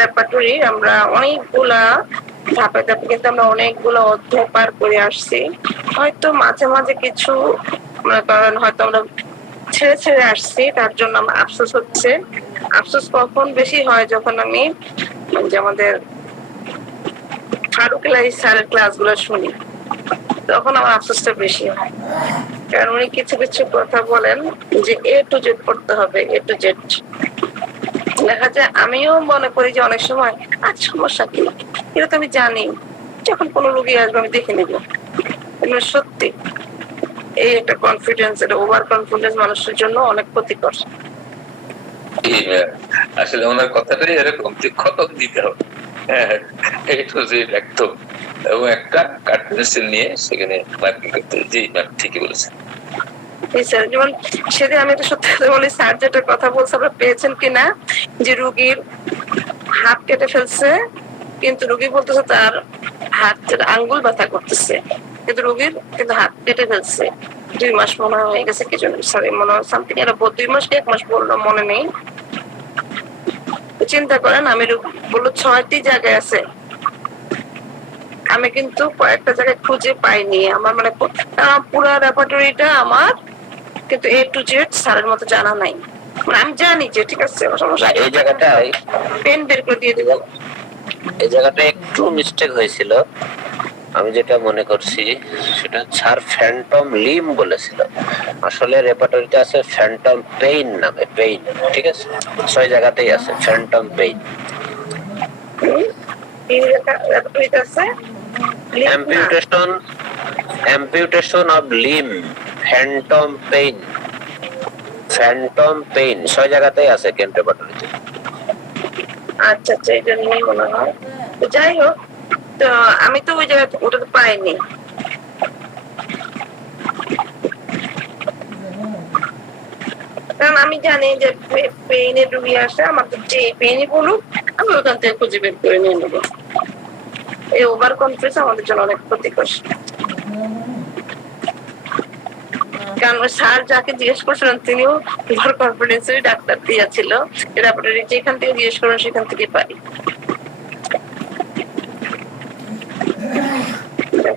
Repertory আমরা অনেকগুলা ধাপে ধাপে কিন্তু আমরা অনেকগুলো অধ্যায় পার করে আসছি। হয়তো মাঝে মাঝে কিছু মনে করেন হয়তো আমরা ছেড়ে ছেড়ে আসছি, তার জন্য আমার আফসোস হচ্ছে। আফসোস কখন বেশি হয় যখন আমি যে আমাদের ফারুক ইলাহি স্যারের ক্লাসগুলো শুনি, তখন আমার আফসোসটা বেশি হয়। কারণ উনি কিছু কিছু কথা বলেন যে এ টু জেড পড়তে হবে, এ টু জেড। দেখা যায় আমিও মনে করি যে অনেক সময় আজ সমস্যা কি, এটা তো আমি জানি, যখন কোনো রোগী আসবে আমি দেখে নিব। কিন্তু সত্যি এই একটা কনফিডেন্স, এটা ওভার কনফিডেন্স মানুষের জন্য অনেক ক্ষতিকর। আসলে ওনার কথাটাই এরকম যে খতম দিতে হবে, এই তো যে একদম, এবং একটা কাঠ পেন্সিল নিয়ে সেখানে মার্কিং করতে। জি ম্যাম ঠিকই বলেছেন। যেমন সেদিন আমি তো সত্যি কথা বলি, স্যার যেটা কথা বলছে আপনারা পেয়েছেন কিনা, যে রুগীর হাত কেটে ফেলছে কিন্তু রুগী বলতেছে তার হাতের আঙ্গুল ব্যথা করতেছে, কিন্তু রুগীর কিন্তু হাত কেটে ফেলছে। 2 মাস মনে হয়ে গেছে, কি জন্য সরি মনে হয় সামথিং এর 2 মাস কি 1 মাস বললো মনে নেই। চিন্তা করেন, আমি বললো 6টি জায়গায় আছে, আমি কিন্তু কয়েকটা জায়গায় খুঁজে পাইনি। আমার মানে পুরো রেপার্টরিটা আমার কিন্তু এ টু জেড স্যারের মতো জানা নাই। মানে আমি জানি যে ঠিক আছে সমস্যা, এই জায়গাটায় পেন বের করে দিয়ে দিব। এই জায়গাটা একটু মিস্টেক হয়েছিল, আমি যেটা মনে করছি সেটা স্যার ফ্যান্টম লিম বলেছিল, আসলে রেপার্টরিতে আছে ফ্যান্টম পেইন নামে, পেইন। ঠিক আছে, 6 জায়গাতেই আছে phantom pain. Amputation, amputation of limb, phantom pain, phantom pain 6 জায়গাতেই আছে কেন্ট রেপার্টরিতে। আচ্ছা আচ্ছা, এটা নিয়ে মনে হয়। তো যাই হোক, তো আমি তো ওই জায়গা ওটা তো পাইনি। কারণ আমি জানি যে পেইনের রুগী আসে, আমার তো যে পেইনই বলুক আমি ওখান থেকে খুঁজে বের করে নিয়ে নেবো। এই ওভার কনফিডেন্স আমাদের জন্য অনেক ক্ষতিকর। কারণ স্যার যাকে জিজ্ঞেস করছিলেন তিনিও ওভার কনফিডেন্সেরই ডাক্তার দিয়েছিল, এটা আপনারা যেখান থেকে জিজ্ঞেস করেন সেখান থেকে পাই।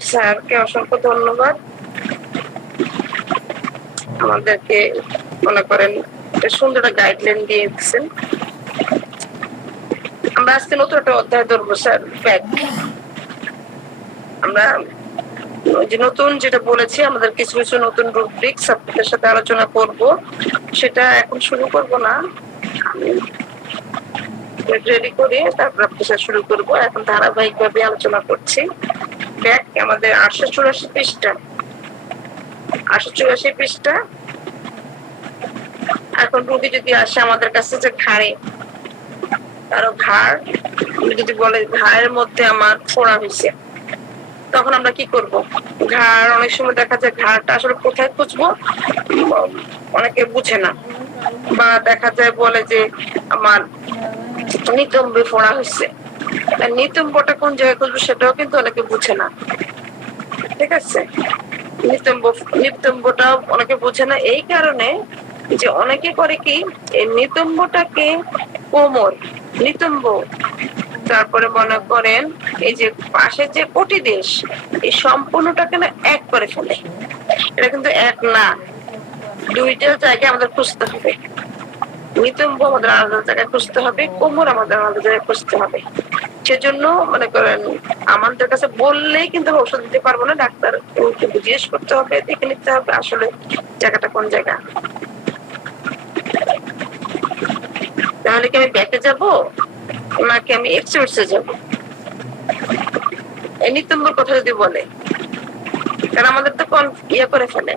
স্যারকে অসংখ্য ধন্যবাদ, আমাদেরকে মনে করেন সুন্দর একটা গাইডলাইন দিয়ে দিচ্ছেন। আমরা আজকে নতুন একটা অধ্যায় ধরবো স্যার, ব্যাক। আমরা যে নতুন যেটা বলেছি আমাদের কিছু কিছু নতুন রুব্রিক্স আপনাদের সাথে আলোচনা করব, সেটা এখন শুরু করব না, রেডি করে তারপর আপনার সাথে শুরু করব। এখন ধারাবাহিক ভাবে আলোচনা করছি। ব্যাক আমাদের 884 পৃষ্ঠা, 884 পৃষ্ঠা। এখন রুগী যদি আসে আমাদের কাছে যে ঘাড়ে, কারো ঘাড় যদি বলে ঘাড়ের মধ্যে আমার ফোড়া হয়েছে, তখন আমরা কি করব? ঘাড় অনেক সময় দেখা যায় ঘাড়টা আসলে কোথায় খুঁজবো অনেকে বুঝে না, বা দেখা যায় বলে যে আমার নিতম্বে ফোড়া হয়েছে, নিতম্বটা কোন জায়গায় খুঁজবো সেটাও কিন্তু অনেকে বুঝে না। ঠিক আছে, নিতম্বটা অনেকে বুঝে না এই কারণে যে অনেকে করে কি এই নিতম্বটাকে কোমর, নিতম্ব, তারপরে মনে করেন এই যে পাশে যে কোটি দেশ, এই সম্পূর্ণটাকে না এক করে ফেলে। এটা কিন্তু এক না, দুইটা জায়গায় আমাদের খুঁজতে হবে। নিতম্ব আমাদের আলাদা জায়গায় খুঁজতে হবে, কোমর আমাদের আলাদা জায়গায় খুঁজতে হবে। সেজন্য মনে করেন আমাদের কাছে বললেই কিন্তু ঔষধ দিতে পারবো না, ডাক্তার জিজ্ঞেস করতে হবে, দেখে নিতে হবে আসলে জায়গাটা কোন জায়গা। তাহলে কি আমি ব্যাকে যাব নাকি আমি এক্সট্রিমিটিসে যাব? এই নিতম্বর কথা যদি বলে, কারণ আমাদের তো ইয়ে করে ফেলে।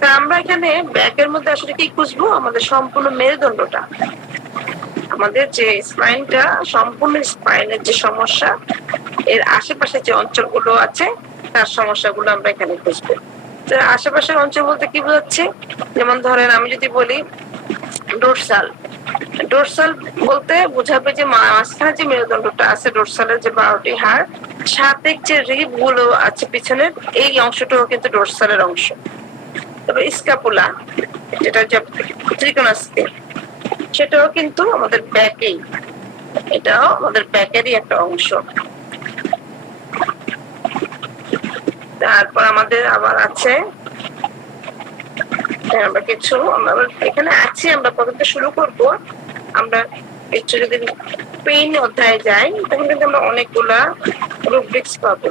তা আমরা এখানে ব্যাকের মধ্যে আসলে কি খুঁজবো? আমাদের সম্পূর্ণ মেরুদণ্ডটা, আমাদের যে স্পাইনটা, সম্পূর্ণ স্পাইনের যে সমস্যা, এর আশেপাশে যে অঞ্চলগুলো আছে তার সমস্যাগুলো আমরা এখানে খুঁজবো। আশেপাশের অঞ্চল বলতে কি বোঝাচ্ছে? যেমন ধরেন আমি যদি বলি ডোরসাল, ডোরসাল বলতে বোঝাবে যে মাঝখানে যে মেরুদণ্ডটা আছে, ডোরসালের যে 12টি হাড়, সাথে যে রিব গুলো আছে পিছনের, এই অংশটাও কিন্তু ডোরসালের অংশ। তবে স্ক্যাপুলা যেটা ত্রিকোণাস্থি, সেটাও কিন্তু আমাদের ব্যাকেই। এটাও আমাদের ব্যাকেরই একটা অংশ। তারপর আমাদের আবার আছে আমরা কিছু আমরা এখানে আছি, আমরা প্রথমে শুরু করব। আমরা একটু যদি পেইন অধ্যায়ে যাই তখন কিন্তু আমরা অনেকগুলা রুব্রিক্স পাবো,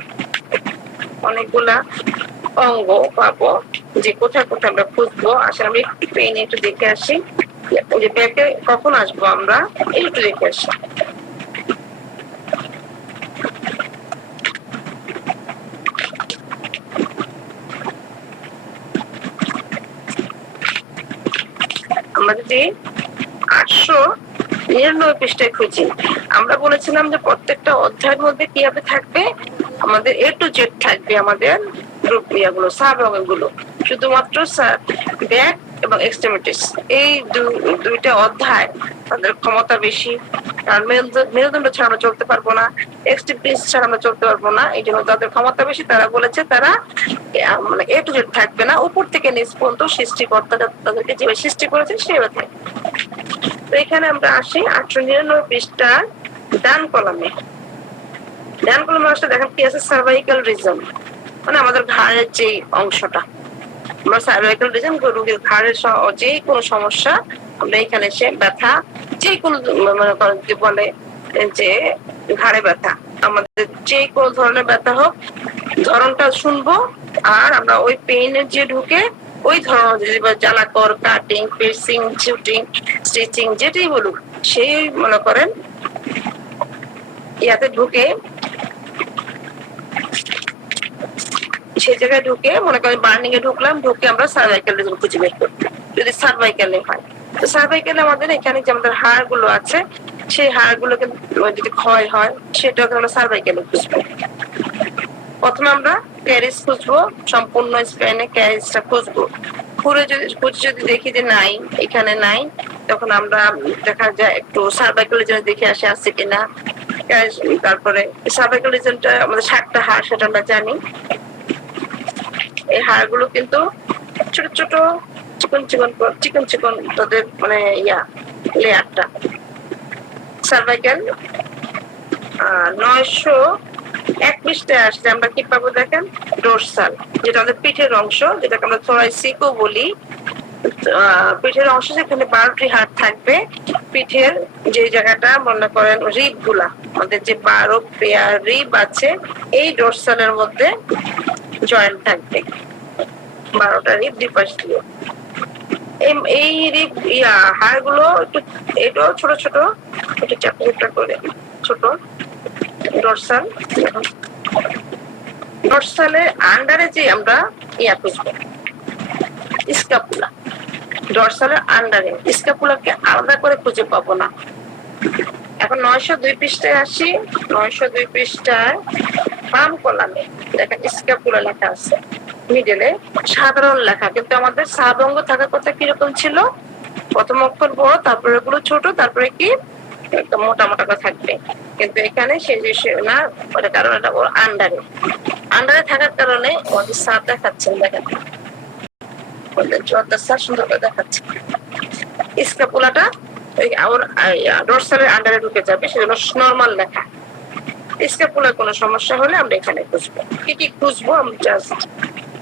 অনেকগুলা অঙ্গ পাবো যে কোথায় কোথায় আমরা খুঁজবো। আসলে আমি একটু পেইন একটু দেখে আসি, যে ব্যাকে কখন আসবো আমরা একটু দেখে আসি। আমরা যদি 899 পৃষ্ঠায় খুঁজি, আমরা বলেছিলাম যে প্রত্যেকটা অধ্যায়ের মধ্যে কি হবে থাকবে, আমাদের A to Z থাকবে, আমাদের গ্রুপ ইয়াগুলো সাব অঙ্গগুলো। শুধুমাত্র ব্যাক এবং এক্সট্রিমিটিস এই দুইটা অধ্যায় তাদের ক্ষমতা বেশি, কারণ মেরুদণ্ড ছাড়া আমরা চলতে পারবো না, এক্সট্রিমিটিস ছাড়া আমরা চলতে পারবো না। এই জন্য তাদের ক্ষমতা বেশি। তারা বলেছে তারা মানে A to Z থাকবে না, উপর থেকে নিচ পর্যন্ত সৃষ্টিকর্তা তাদেরকে যেভাবে সৃষ্টি করেছেন সেভাবে থাকবে। তো এখানে আমরা আসি 899 পৃষ্ঠার ডান কলামে। ডান কলামে আসলে দেখেন কি আছে, সার্ভাইকাল রিজন, মানে আমাদের ঘাড়ের যে অংশটা। আমরা সার্ভাইকাল রিজন রোগীর ঘাড়ের যে কোনো সমস্যা আমরা এখানে এসে ব্যথা যে কোনো মনে করেন যে বলে যে ঘাড়ে ব্যথা, আমাদের যে কোনো ধরনের ব্যথা হোক ধরনটা শুনবো, আর আমরা ওই পেইনের যে ঢুকে ওই ধরনের জ্বালাকর, কাটিং, পিয়ার্সিং, শুটিং, স্টিচিং যেটাই বলুক, সেই মনে করেন ইয়াতে ঢুকে সেই জায়গায় ঢুকে মনে করেন বার্নিং এ ঢুকলাম, ঢুকে আমরা সার্ভাইকাল রিজন খুঁজে বের করি যদি সার্ভাইকালে হয়। তো সার্ভাইকালে আমাদের এখানে যে আমাদের হাড় গুলো আছে সেই হাড় গুলোকে যদি ক্ষয় হয় সেটাকে আমরা সার্ভাইকালে খুঁজবো। প্রথমে আমরা ক্যারিজ খুঁজবো, সম্পূর্ণ স্প্যানে ক্যারিজটা খুঁজবো। যদি দেখি যে নাই, এখানে নাই, তখন আমরা দেখা যায় একটু সার্ভাইকাল রিজন দেখে আসে আছে কিনা। তারপরে সার্ভাইকাল রিজনটা আমাদের 7টা হাড়, সেটা আমরা জানি। এই হাড়গুলো কিন্তু ছোট ছোট চিকন চিকন চিকন চিকন তাদের মানে লেয়ারটা। সার্ভাইকাল 901 পৃষ্ঠায় আসলে আমরা কি পাবো দেখেন, ডোরসাল, যেটা আমাদের পিঠের অংশ, যেটাকে আমরা থোরাইসিকও বলি। পিঠের অংশ যেখানে 12টি হাড় থাকবে। পিঠের যে জায়গাটা মনে করেন রিব গুলা, আমাদের যে 12 পেয়ার রিব আছে এই ডোরসালের মধ্যে জয়েন্ট থাকবে, 12টা রিব দুপাশ দিয়ে। এই রিব হাড় গুলো একটু এটাও ছোট ছোট, একটু চাপটা করে ছোট। ডোরসাল, ডোরসালের আন্ডারে যে আমরা খুঁজবো স্ক্যাপুলা, ডোরসালের আন্ডারে স্ক্যাপুলাকে আলাদা করে খুঁজে পাবো না। এখন 902 পৃষ্ঠায় আসি। 902 পৃষ্ঠায় বাম কলামে দেখেন স্ক্যাপুলা লেখা আছে, মিডলে সাধারণ লেখা, কিন্তু আমাদের সাব অঙ্গ থাকার কথা কিরকম ছিল, প্রথম অক্ষর বড়, তারপরে এগুলো ছোট, তারপরে কি একদম মোটা মোটা করে থাকবে। কিন্তু এখানে সেই বিষয় না, ওটা কারণ এটা ওর আন্ডারে থাকার কারণে আমাদের সাব দেখাচ্ছেন, দেখেন সুন্দর করে দেখাচ্ছে। স্ক্যাপুলাটা ডোরসালের আন্ডারে ঢুকে যাবে, সেজন্য নরমাল লেখা। স্ক্যাপুলার কোনো সমস্যা হলে আমরা এখানে খুঁজবো। কি কি খুঁজবো আমি জাস্ট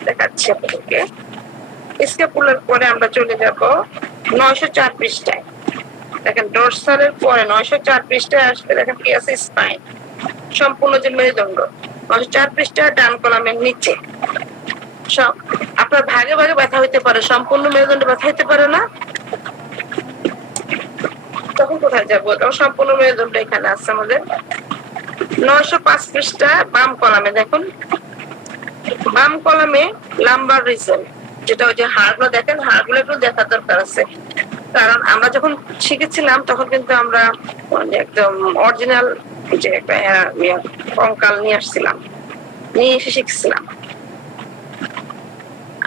দেখাচ্ছি আপনাদেরকে। স্ক্যাপুলার পরে আমরা চলে যাব 904 পৃষ্ঠায়। দেখেন ডোরসালের পরে 904 পৃষ্ঠায় আসবে, দেখেন কি আছে, স্পাইন, সম্পূর্ণ যে মেরুদণ্ড। 904 পৃষ্ঠা ডান কলামের নিচে। সব আপনার ভাগে ভাগে ব্যথা হইতে পারে, সম্পূর্ণ মেরুদণ্ডে ব্যথা হইতে পারে না, তখন কোথায় যাবো? তখন সম্পূর্ণ মেরুদণ্ড এখানে আছে আমাদের। 905 পৃষ্ঠা বাম কলামে দেখুন, বাম কলামে লাম্বার রিজন, যেটা ওই যে হাড়গুলো দেখেন, হাড়গুলো একটু দেখা দরকার আছে, কারণ আমরা যখন শিখেছিলাম তখন কিন্তু আমরা একদম অরিজিনাল যে একটা কঙ্কাল নিয়ে আসছিলাম, নিয়ে এসে শিখছিলাম।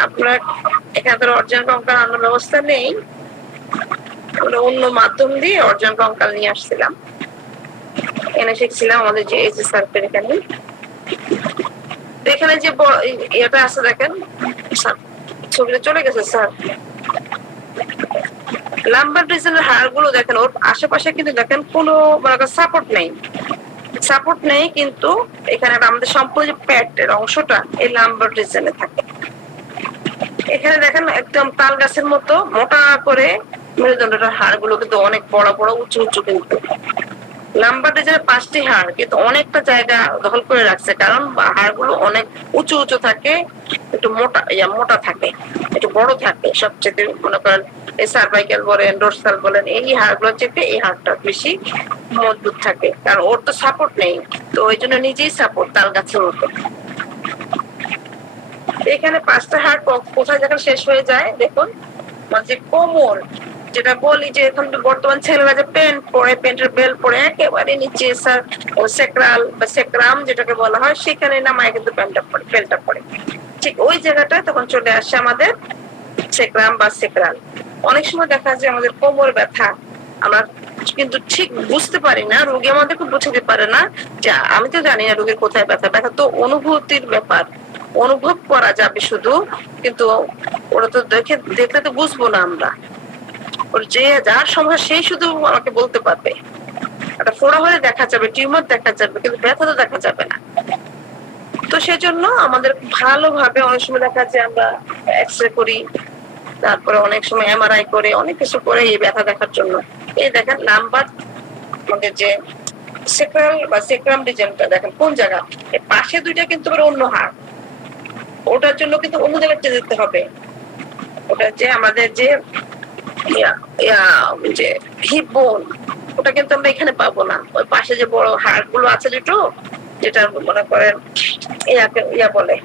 আপনার এখানে তো অরিজিনাল কঙ্কাল আনার ব্যবস্থা নেই, আমরা অন্য মাধ্যম দিয়ে অরিজিনাল কঙ্কাল নিয়ে আসছিলাম, এনে শিখছিলাম আমাদের যে এসি সার্কেল এখানে। এখানে যে এটা আছে দেখেন, ছবিটা চলে গেছে স্যার, লাম্বার রিজনের হাড়গুলো দেখেন ওর আশেপাশে কিন্তু দেখেন কোনো সাপোর্ট নেই, সাপোর্ট নেই, কিন্তু এখানে আমাদের সম্পূর্ণ যে প্যাটের অংশটা এই লাম্বার রিজনে থাকে। এখানে দেখেন একদম তাল গাছের মতো মোটা করে মেরুদণ্ডটার হাড়গুলো কিন্তু অনেক বড় বড় উঁচু উঁচু, কিন্তু লাম্বার রিজনের 5টি হাড় কিন্তু অনেকটা জায়গা দখল করে রাখছে, কারণ হাড়গুলো অনেক উঁচু উঁচু থাকে, একটু মোটা মোটা থাকে, একটু বড় থাকে। সবচেয়ে মনে করেন এই সার্ভাইকাল বলেন, ডোরসাল বলেন, এই হাড়গুলো চেপে এই হাড়টা বেশি মজবুত থাকে, কারণ ওর তো সাপোর্ট নেই, তো ওই জন্য নিজেই সাপোর্ট তাল গাছের মতো। এখানে 5টা হাড় কোথায় যখন শেষ হয়ে যায় দেখুন, যে কোমর, যেটা বলি যে এখন বর্তমান ছেলেরা যে প্যান্ট পরে, প্যান্টের বেল পরে একেবারে নিচে স্যার সেক্রাল বা সেক্রাম যেটাকে বলা হয়, সেখানে নামায় কিন্তু বেলটা পরে, ঠিক ওই জায়গাটায় তখন চলে আসে আমাদের সেক্রাম বা সেক্রাল। অনেক সময় দেখা যায় আমাদের কোমর ব্যথা, আমরা কিন্তু ঠিক বুঝতে পারি না, রোগী আমাদেরকে বুঝতে পারে না যে আমি তো জানি না রোগীর কোথায় ব্যথা, ব্যথা তো অনুভূতির ব্যাপার, অনুভব করা যাবে শুধু, কিন্তু ওরা তো দেখলে তো বুঝবো না আমরা, ওর যে যার সমস্যা সেই শুধু আমাকে বলতে পারবে। একটা ফোড়া হলে দেখা যাবে, টিউমার দেখা যাবে, কিন্তু ব্যথা তো দেখা যাবে না। তো সেজন্য আমাদের ভালোভাবে অনেক সময় দেখা যায় আমরা এক্সরে করি, তারপরে অনেক সময় এমআরআই করে, অনেক কিছু করে এই ব্যথা দেখার জন্য। এই দেখেন নাম্বার আমাদের যে সেক্রাল বা সেক্রাম রিজনটা দেখেন কোন জায়গা, এর পাশে দুইটা কিন্তু অন্য হাড়, ওটার জন্য কিন্তু অন্য জায়গায় যেতে হবে। ওটা যে আমাদের যে যে হিপ বোন, ওটা কিন্তু আমরা এখানে পাবো না, ওই পাশে যে বড় হাড় গুলো আছে দুটো, যেটা মনে করেন বলে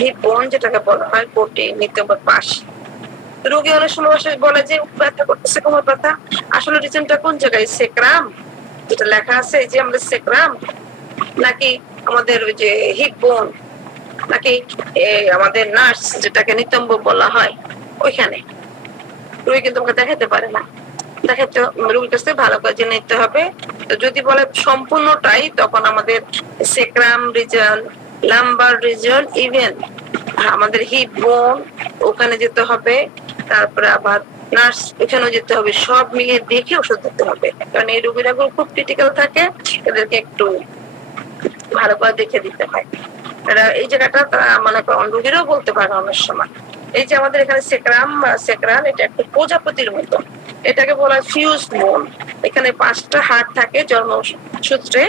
হিপ বোন, যেটাকে বলা হয় কোটি নিতম্বের পাশ। রোগী অনেক সময় বলে যে ব্যথা করতেছে, কোমর ব্যথা, আসলে রিজনটা কোন জায়গায়, সেক্রাম যেটা লেখা আছে যে আমাদের সেক্রাম, নাকি আমাদের ওই যে হিপ বোন, নাকি আমাদের নার্স যেটাকে নিতম্ব বলা হয় ওইখানে। রোগী কিন্তু আমাকে দেখাতে পারে না, দেখাতে রোগীর কাছ থেকে ভালো করে জেনে নিতে হবে। তো যদি বলে সম্পূর্ণটাই, তখন আমাদের সেক্রাম রিজন, লাম্বার রিজন, ইভেন আমাদের হিপ বোন ওখানে যেতে হবে, তারপরে আবার নার্স এখানেও যেতে হবে, সব মিলিয়ে দেখে ওষুধ দিতে হবে, কারণ এই রোগীরা খুব ক্রিটিক্যাল থাকে, এদেরকে একটু ভালো করে দেখে দিতে হয়। এই জায়গাটা তারা মনে করেন রোগীরাও বলতে পারে অনেক সময়। এই যে আমাদের এখানে সেক্রাম বা সেক্রাল, এটা একটা প্রজাপতির মতো, এটাকে বলা হয় ফিউজ বোন। এখানে 5টা হাড় থাকে জন্মসূত্রে,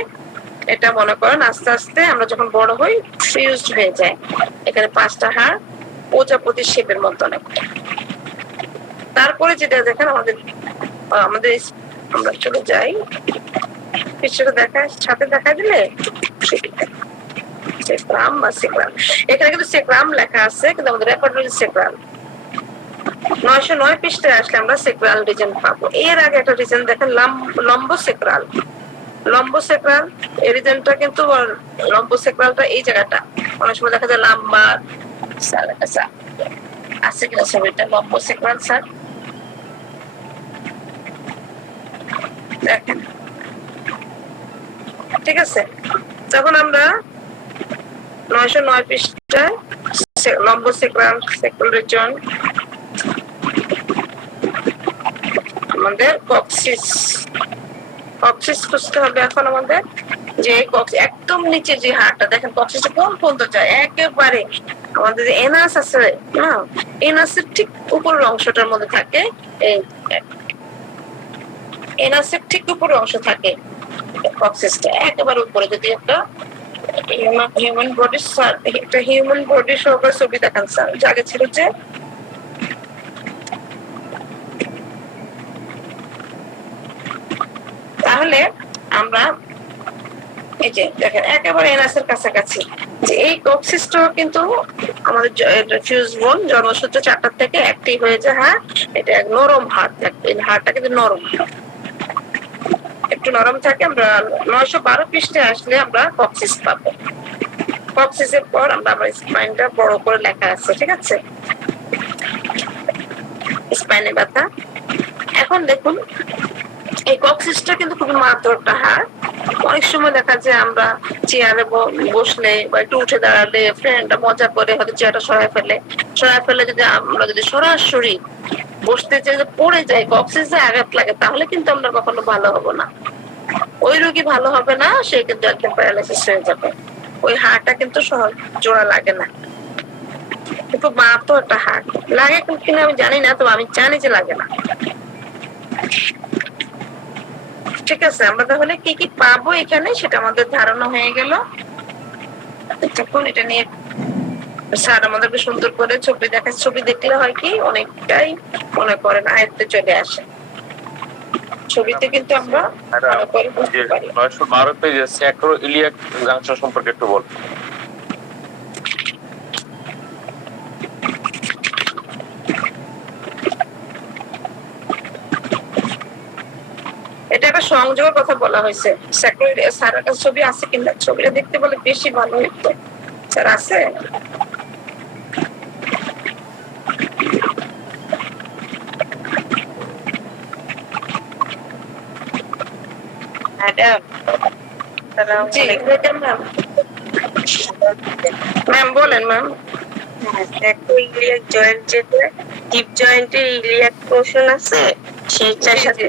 এটা মনে করেন আস্তে আস্তে আমরা যখন বড় হই ফিউজ হয়ে যায়। এখানে 5টা হাড় প্রজাপতির শেপের মতন একটা। তারপরে যেটা দেখেন আমাদের আমাদের আমরা চলে যাই পিছনে, সাথে দেখা দিলে সেক্রাম বা সেক্রাল, এখানে কিন্তু সেক্রাম লেখা আছে, কিন্তু আমাদের রেপার্টরি সেক্রাল 909 পৃষ্ঠায় আসলে আমরা সেক্রাল রিজন পাবো। এর আগে একটা রিজন দেখেন লম্ব সেক্রাল, লম্ব সেক্রাল এই রিজনটা কিন্তু, লম্ব সেক্রালটা এই জায়গাটা অনেক সময় দেখা যায় লাম্বা আছে কিনা ছবিটা, লম্ব সেক্রাল স্যার দেখেন, ঠিক আছে। যখন আমরা 909 পৃষ্ঠায় লম্ব সেক্রাল রিজন, আমাদের কক্সিস খুঁজতে হবে এখন আমাদের, যে একদম নিচে যে হাড়টা দেখেন, কক্সিসটা কোন পর্যন্ত যায়, একেবারে আমাদের যে এনাস আছে না, এনাসের ঠিক উপরের অংশটার মধ্যে থাকে, এই এনাসের ঠিক উপরের অংশ থাকে কক্সিসটা, একেবারে উপরে। যদি একটা হিউম্যান বডি, একটা হিউম্যান বডি সহকারে ছবি দেখান স্যার, জায়গা ছিল যে তাহলে আমরা এই যে দেখেন একেবারে এনাসের কাছাকাছি, যে এই কক্সিসটা কিন্তু আমাদের ফিউজ বোন জন্মসূত্র 4টা থেকে একটি হয়ে যায়। হ্যাঁ, এটা এক নরম হাড় থাকে, এই হাড়টা কিন্তু নরম, একটু নরম থাকে। আমরা 912 পৃষ্ঠায় আসলে আমরা কক্সিস পাবো। কক্সিসের পর আমরা আবার স্পাইনটা বড় করে লেখা আছে, ঠিক আছে, স্পাইনে ব্যথা। এখন দেখুন এই কক্সিসটা কিন্তু খুবই মারাত্মক একটা হাড়, অনেক সময় দেখা যায় আমরা চেয়ারে বসলে বা একটু উঠে দাঁড়ালে ফ্রেন্ডরা মজা করে হয়তো চেয়ারটা সরায় ফেলে যদি আমরা যদি সরাসরি বসতে চাই পড়ে যাই কক্সিসে আঘাত লাগে তাহলে কিন্তু আমরা কখনো ভালো হব না। ওই রোগী ভালো হবে না, সে কিন্তু একদম প্যারালাইসিস হয়ে যাবে। ওই হাড়টা কিন্তু সহজ জোড়া লাগে না, কিন্তু মা তো একটা হাড় লাগে কিনা আমি জানি না, তো আমি জানি যে লাগে না। ঠিক আছে, আমরা তাহলে কি কি পাবো এখানে সেটা আমাদের ধারণা হয়ে গেল। তখন এটা নিয়ে স্যার আমাদেরকে সুন্দর করে ছবি দেখা, ছবি দেখলে হয় কি অনেকটাই মনে করেন আয়ত্তে চলে আসে। ছবিতে কিন্তু আমরা ভালো করে বুঝতে পারি। 912 পেজে স্যাক্রো ইলিয়াক জাংশন সম্পর্কে একটু বল। এটা একটা সংযোগের কথা বলা হয়েছে। স্যারের কাছে ছবি আছে কিনা, ছবিটা দেখতে বলে বেশি ভালো হতো। স্যার আছে? জি ম্যাম। ম্যাম বলেন ম্যাম। ইলিয়াক জয়েন্ট যেটা ডিপ জয়েন্টের ইলিয়াক পোর্শন আছে সেইটার সাথে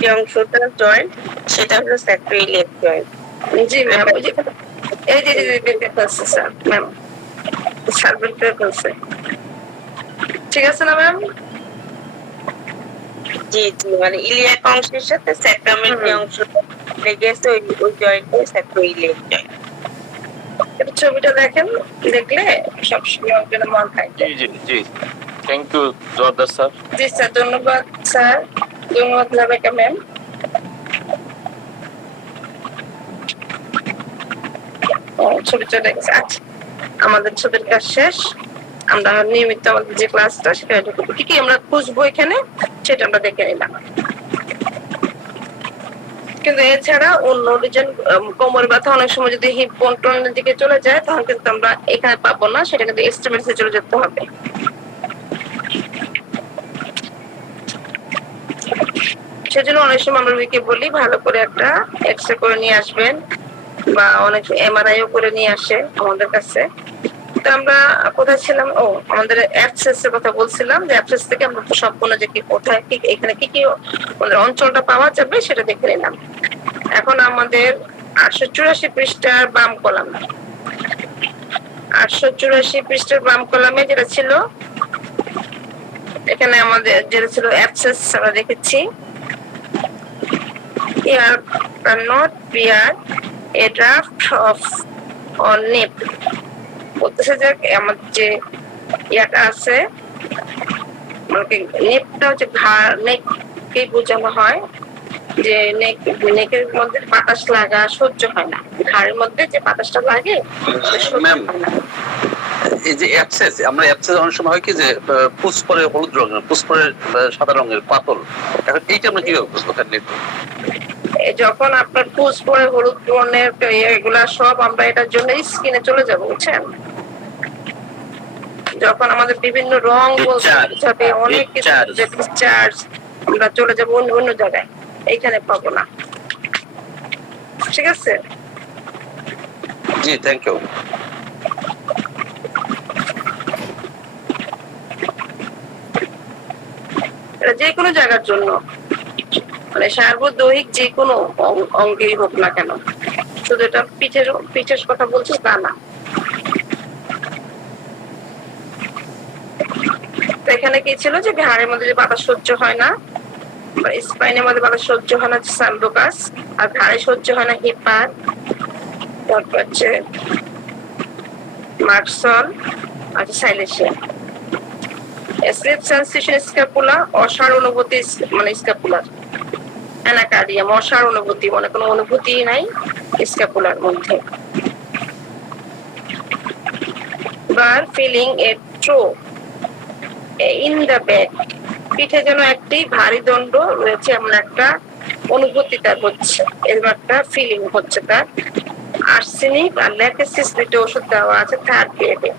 যে অংশটা জয়েন্ট সেটা হলো স্যাক্রো ইলিয়াক জয়েন্ট। জি ম্যাম, ওই যে এই যে বের করছে স্যার ম্যাম, স্যার বের করছে। ঠিক আছে না ম্যাম? জি জি, মানে ইলিয়াক অংশের সাথে স্যাক্রামের যে অংশটা লেগে আছে ওই জয়েন্টে স্যাক্রো ইলিয়াক জয়েন্ট। ছবিটা দেখেন, দেখলে সব সময় মন থাকে। জি জি জি, থ্যাংক ইউ জোরদার স্যার। জি স্যার, ধন্যবাদ স্যার, ধন্যবাদ লাবেকা ম্যাম। ছবি চলে গেছে। আচ্ছা, আমাদের ছবির কাজ শেষ। আমরা নিয়মিত আমাদের যে ক্লাসটা সেটা কি কি আমরা খুঁজবো এখানে সেটা আমরা দেখে নিলাম। কিন্তু এছাড়া অন্য রিজন কোমর ব্যথা অনেক সময় যদি হিপ বন্টনের দিকে চলে যায় তখন কিন্তু আমরা এখানে পাবো না, সেটা কিন্তু এস্টিমেটসে চলে যেতে হবে। সেজন্য অনেক সময় আমরা রোগীকে বলি ভালো করে একটা এক্সরে করে নিয়ে আসবেন, বা অনেক এমআরআইও করে নিয়ে আসে আমাদের কাছে। তো আমরা কোথায় ছিলাম? ও, আমাদের অ্যাক্সেস এর কথা বলছিলাম, যে অ্যাক্সেস থেকে আমরা সম্পূর্ণ যে কি কোথায় কি এখানে কি কি আমাদের অঞ্চলটা পাওয়া যাবে সেটা দেখে নিলাম। এখন আমাদের 884 পৃষ্ঠার বাম কলাম, 884 পৃষ্ঠার বাম কলামে যেটা ছিল, এখানে আমাদের যেটা ছিল অ্যাক্সেস আমরা দেখেছি। Here cannot bear a draft of or nip, বলতেছে যে আমাদের যে ইয়াটা আছে মানে নেকটা হচ্ছে ঘাড়, নেককে বোঝানো হয় যে নেকের মধ্যে বাতাস লাগা সহ্য হয় না, ঘাড়ের মধ্যে যে বাতাসটা লাগে সহ্য হয় না। এই যে অ্যাবসেস, আমরা অ্যাবসেস অনেক সময় হয় কি যে পুষ করে হলুদ রঙের, পুষ করে সাদা রঙের পাতল, এখন এইটা আমরা কিভাবে বুঝবো? যখন আপনার পুষ পরে হলুদ বর্ণের এগুলা সব আমরা এটার জন্য স্কিনে চলে যাবো, বুঝছেন? যখন আমাদের বিভিন্ন রং বলতে অনেক কিছু ডিসচার্জ আমরা চলে যাবো অন্য অন্য জায়গায়, এইখানে পাবো না। ঠিক আছে? জি, থ্যাংক ইউ। এটা যে কোনো জায়গার জন্য, মানে সার্বদৈহিক যে কোনো অঙ্গেই হোক না কেন, শুধু এটা পিঠের কথা বলছি তা না। এখানে কি ছিল যে ঘাড়ের মধ্যে যে বাতাস সহ্য হয় না, স্পাইনের মধ্যে বাতাস সহ্য হয় না সাম্বোকাস, আর ঘাড়ে সহ্য হয় না হিপার, তারপর হচ্ছে মার্কসল, আচ্ছা সাইলেশিয়া। স্লিপ সেন্সেশন স্ক্যাপুলা, অসাড় অনুভূতি মানে স্ক্যাপুলার। অ্যানাকার্ডিয়াম, অসাড় অনুভূতি, মানে কোনো অনুভূতি নাই স্ক্যাপুলার মধ্যে। বার feeling a throw in the back, পিঠে যেন একটি ভারী দণ্ড রয়েছে এমন একটা অনুভূতি তার হচ্ছে, এরকম একটা ফিলিং হচ্ছে তার। আর্সেনিক আর ল্যাকেসিস দুটো ওষুধ দেওয়া আছে থার্ড গ্রেডে।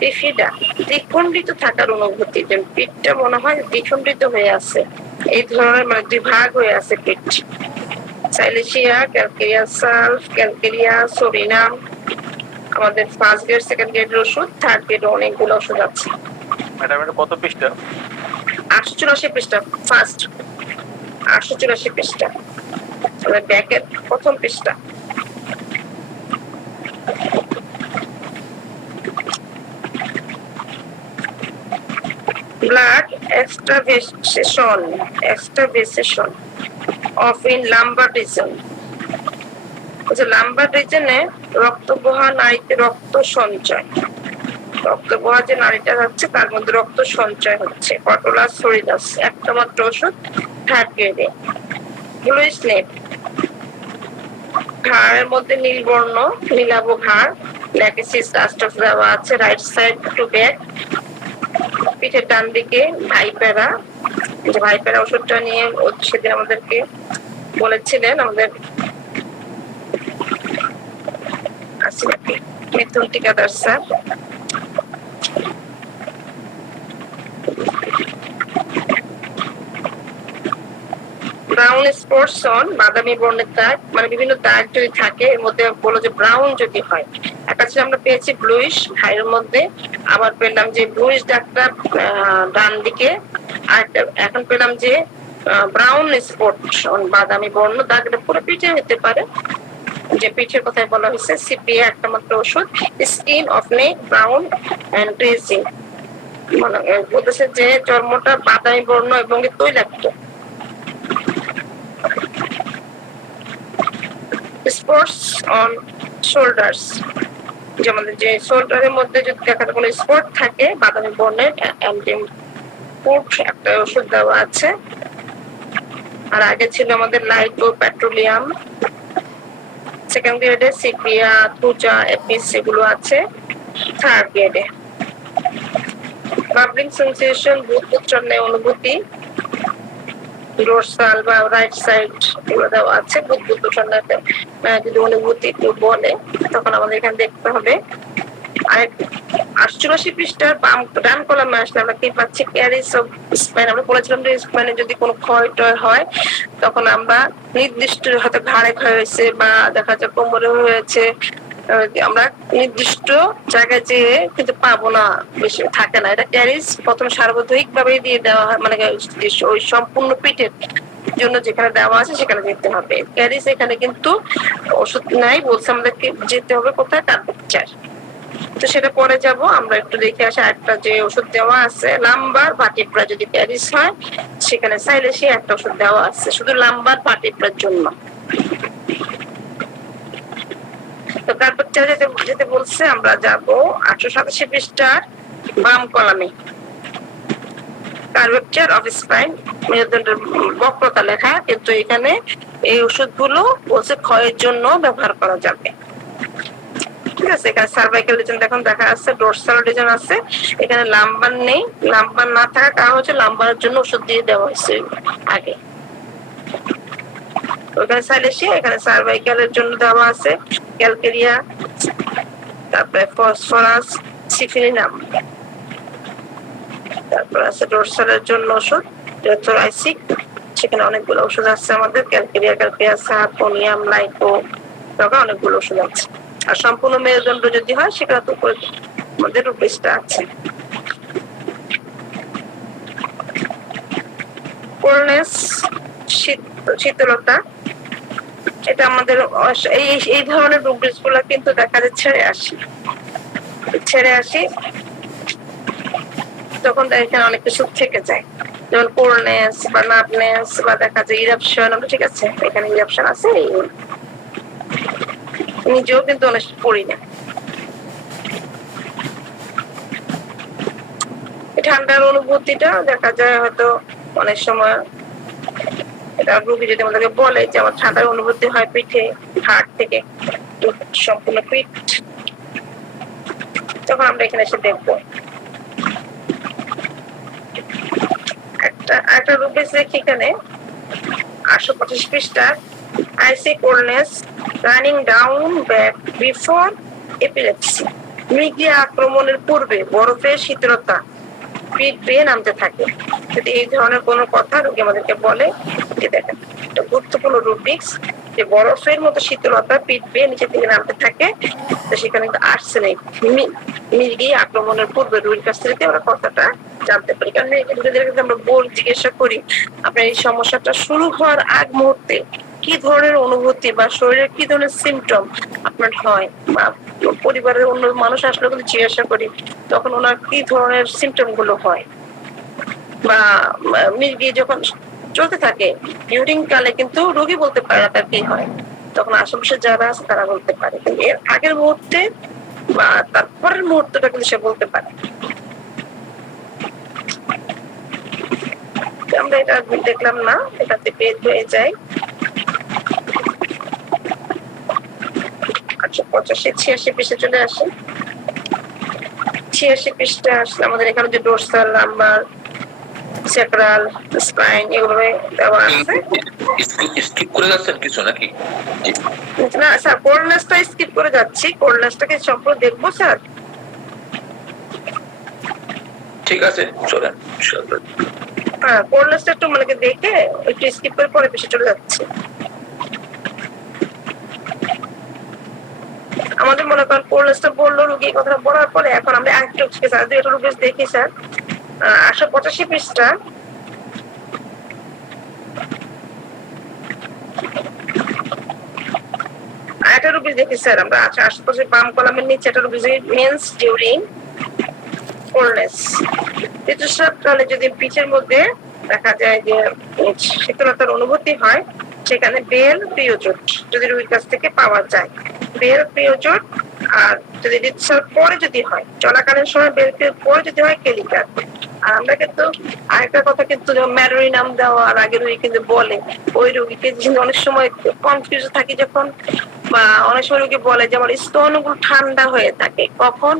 পিফিডা, দ্বিখণ্ডিত থাকার অনুভূতি, যেন পিঠটা মনে হয় দ্বিখণ্ডিত হয়ে আছে, এই ধরনের মানে দুই ভাগ হয়ে আছে পিঠ। সাইলেশিয়া, ক্যালকেরিয়া সালফ, ক্যালকেরিয়া, সরিনাম, আমাদের ফার্স্ট গ্রেড, সেকেন্ড গ্রেডের ওষুধ, থার্ড গ্রেড অনেকগুলো ওষুধ আছে। ম্যাডাম এটা কত পৃষ্ঠা? 884 পৃষ্ঠা ফার্স্ট, 884 পৃষ্ঠা ব্যাকের প্রথম পৃষ্ঠা। blood extravasation of in lumbar region। Lumbar রিজনে রক্ত বহা নারীতে রক্ত সঞ্চয়, রক্ত বহা যে নারীটা হচ্ছে তার মধ্যে রক্ত সঞ্চয় হচ্ছে। কটলাস সরিদাস একটা মাত্র ওষুধ, থার্ড গ্রেডে। ব্লু স্নেপ, ঘাড়ের মধ্যে নীলবর্ণ, নীলাভ ঘাড়, ল্যাকেসিস রাস্টফ দেওয়া আছে, রাইট সাইড টু ব্যাক, পিঠের ডান দিকে ভাইপেরা। যে ভাইপেরা ওষুধটা নিয়ে সেদিন আমাদেরকে বলেছিলেন আমাদের Mithun Tikadar sir. Brown spots on, বাদামি বর্ণের দাগ, মানে বিভিন্ন দাগ যদি থাকে এর মধ্যে বলো যে ব্রাউন যদি হয়। একটা ছিল আমরা পেয়েছি ব্লুইশ ঘাড়ের মধ্যে, আবার পেলাম যে ব্লুইশ দাগটা ডান দিকে, আর এখন পেলাম যে ব্রাউন স্পট অন, বাদামি বর্ণ দাগ। এটা পুরো পিঠে হতে পারে, যে পিঠের কথাই বলা হয়েছে। সিপিএ একটা মাত্র ওষুধ। Skin of neck brown and grazing, মানে বলতেছে যে চর্মটা বাদামি বর্ণ এবং তৈলাক্ত। স্পটস অন শোল্ডার্স, যে আমাদের যে শোল্ডারের মধ্যে যদি দেখা কোনো স্পট থাকে বাদামি বর্ণের, একটা ওষুধ দেওয়া আছে। আর আগে ছিল আমাদের লাইকো পেট্রোলিয়াম, সেকেন্ড গ্রেডে সিপিয়া, তুজা, এপিস এগুলো আছে। থার্ড গ্রেডে বাবলিং সেন্সেশন, বুক উচ্চারণে অনুভূতি, ডোরসাল বা রাইট সাইড এগুলো দেওয়া আছে। বুদবুদ উচ্চারণে যদি অনুভূতি কেউ বলে তখন আমাদের এখানে দেখতে হবে। আর 88 পৃষ্ঠার বাম ডান কলামে আসলে আমরা কি পাচ্ছি? ক্যারিস অফ স্পাইন। আমরা বলেছিলাম যে স্পাইনে যদি কোনো ক্ষয় টয় হয় তখন আমরা নির্দিষ্ট হয়তো ঘাড়ে ক্ষয় হয়েছে বা দেখা যায় কোমরে হয়েছে, আমরা নির্দিষ্ট জায়গায় যেয়ে কিন্তু পাবো না, বেশি থাকে না। এটা ক্যারিস প্রথম সার্বধায়িক ভাবে দিয়ে দেওয়া হয়, মানে ওই সম্পূর্ণ পিঠের জন্য যেখানে দেওয়া আছে সেখানে যেতে হবে। ক্যারিস এখানে কিন্তু ওষুধ নাই, বলছে আমাদেরকে যেতে হবে কোথায়? কার্পেচার। তো সেটা পরে যাব, আমরা একটু দেখে আসি। একটা যে ওষুধ দেওয়া আছে লাম্বার ভার্টিব্রা, যদি প্যারিস হয় সেখানে সাইলেশিয়া একটা ওষুধ দেওয়া আছে শুধু লাম্বার ভার্টিব্রার জন্য। তো কার্পেচার যেতে বলছে, আমরা যাব 887 পৃষ্ঠার বাম কলামে। কার্পেচার অফ স্পাইন, মেরুদণ্ডের বক্রতা লেখা, কিন্তু এখানে এই ওষুধগুলো বলছে ক্ষয়ের জন্য ব্যবহার করা যাবে। ঠিক আছে, এখানে সার্ভাইকাল রিজন দেখুন দেখা আছে, ডোরসাল রিজন আছে, এখানে লাম্বার নেই। লাম্বার না থাকার কারণ হচ্ছে লাম্বারের জন্য ওষুধ দিয়ে দেওয়া হয়েছে আগে। ওখানে সাইলেশিয়া, এখানে সার্ভাইকালের জন্য দেওয়া আছে ক্যালকেরিয়া, তারপরে ফসফরাস, সিফিলিনাম, তারপর আছে ডোরসালের জন্য ওষুধ রেথোরাইসিক, সেখানে অনেকগুলো ওষুধ আছে আমাদের। ক্যালকেরিয়া, ক্যালকেরিয়া, সাহাপোনিয়াম, লাইকো, তখন অনেকগুলো ওষুধ আছে। আর সম্পূর্ণ মেরুদণ্ড যদি হয় সেটা তো আমাদের রূপেশটা আছে। কোলনেস, শীতলতা, এটা আমাদের এই ধরনের রূপেশ গুলা কিন্তু দেখা যায় ছেড়ে আসি তখন এখানে অনেক কিছু থেকে যায়, যেমন কোলনেস বা নার্ভনেস বা দেখা যায় ইরাপশন। ঠিক আছে, এখানে ইরাপশন আছে, নিজেও কিন্তু অনেক পড়ি না। ঠান্ডার অনুভূতিটা দেখা যায় হয়তো অনেক সময়, এটা রোগী যদি আমাদেরকে বলে যে আমার ঠান্ডার অনুভূতি হয় পিঠে, হাড় থেকে সম্পূর্ণ পিঠ, তখন আমরা এখানে এসে দেখবো। একটা রোগী দেখি এখানে 825 পৃষ্ঠা, icy coldness running down back before epilepsy, মৃগী আক্রমণের পূর্বে বরফের শীতলতা পিঠ বেয়ে নামতে থাকে। যদি এই ধরনের কোনো কথা রোগী আমাদেরকে বলে, দেখেন গুরুত্বপূর্ণ রুব্রিক্স যে বরফের মতো শীতলতা পিঠ বেয়ে নিচে থেকে নামতে থাকে, তো সেখানে কিন্তু আর্সেনিক মির্গি আক্রমণের পূর্বে রুগীর কাছ থেকে আমরা কথাটা জানতে পারি। কারণ রুগীদের কাছে আমরা জিজ্ঞাসা করি আপনার এই সমস্যাটা শুরু হওয়ার আগ মুহূর্তে কি ধরনের অনুভূতি বা শরীরের কি ধরনের সিমটম আপনার হয়, বা পরিবারের অন্য মানুষ আসলে কিন্তু জিজ্ঞাসা করি তখন ওনার কি ধরনের সিমটম গুলো হয়, বা মির্গি যখন চলতে থাকে ডিউরিং কালে কিন্তু রোগী বলতে পারে না তার কি হয়, তখন আশেপাশে যারা আছে তারা বলতে পারে, কিন্তু এর আগের মুহূর্তে বা তারপরের মুহূর্তটা কিন্তু সে বলতে পারে। আমরা এটা দেখলাম না, এটাতে বের হয়ে যায় ৮৮৫ পৃষ্ঠে চলে আসে। ৮৬ পৃষ্ঠা আসলে আমাদের এখানে যে ডোরসাল নাম্বার, স্যাক্রাল স্পাইন এগুলো দেওয়া আছে। স্কিপ করে যাচ্ছেন কিছু নাকি? না স্যার, কোরনেসটা স্কিপ করে যাচ্ছি, কোরনেসটাকে সম্পূর্ণ দেখবো স্যার। ঠিক আছে, চলেন। হ্যাঁ, কোরনেসটা একটু মানে দেখে একটু স্কিপ করে পরে পেশে চলে যাচ্ছে। আমাদের মনে করেন কোরনেসটা বললো রুগী কথা বলার পরে এখন আমরা আরেকটু এটা রুগী দেখি স্যার ৮৮৫ পৃষ্ঠা। একটা রুগী দেখি স্যার আমরা আশেপাশে বাম কলামের নিচে একটা রুগী মেন্স ডিউরিং কোরনেস, ঋতুস্রাবকালে যদি পিঠের মধ্যে দেখা যায় যে শীতলতার অনুভূতি হয়, সেখানে বেল প্রিয়জোট যদি রুগীর কাছ থেকে পাওয়া যায়, বেল প্রিয়জোট। আর যদি ঋতুস্রাব পরে যদি হয়, চলাকালীন সময় বেল প্রিয়জোট পরে যদি হয় কেলিকার। আর আমরা কিন্তু আরেকটা কথা কিন্তু ম্যারোরি নাম দেওয়ার আগে রুগী কিন্তু বলে ওই রুগীকে অনেক সময় কনফিউজ থাকি যখন, বা অনেক সময় রুগী বলে যে আমার স্তনগুলো ঠান্ডা হয়ে থাকে, কখন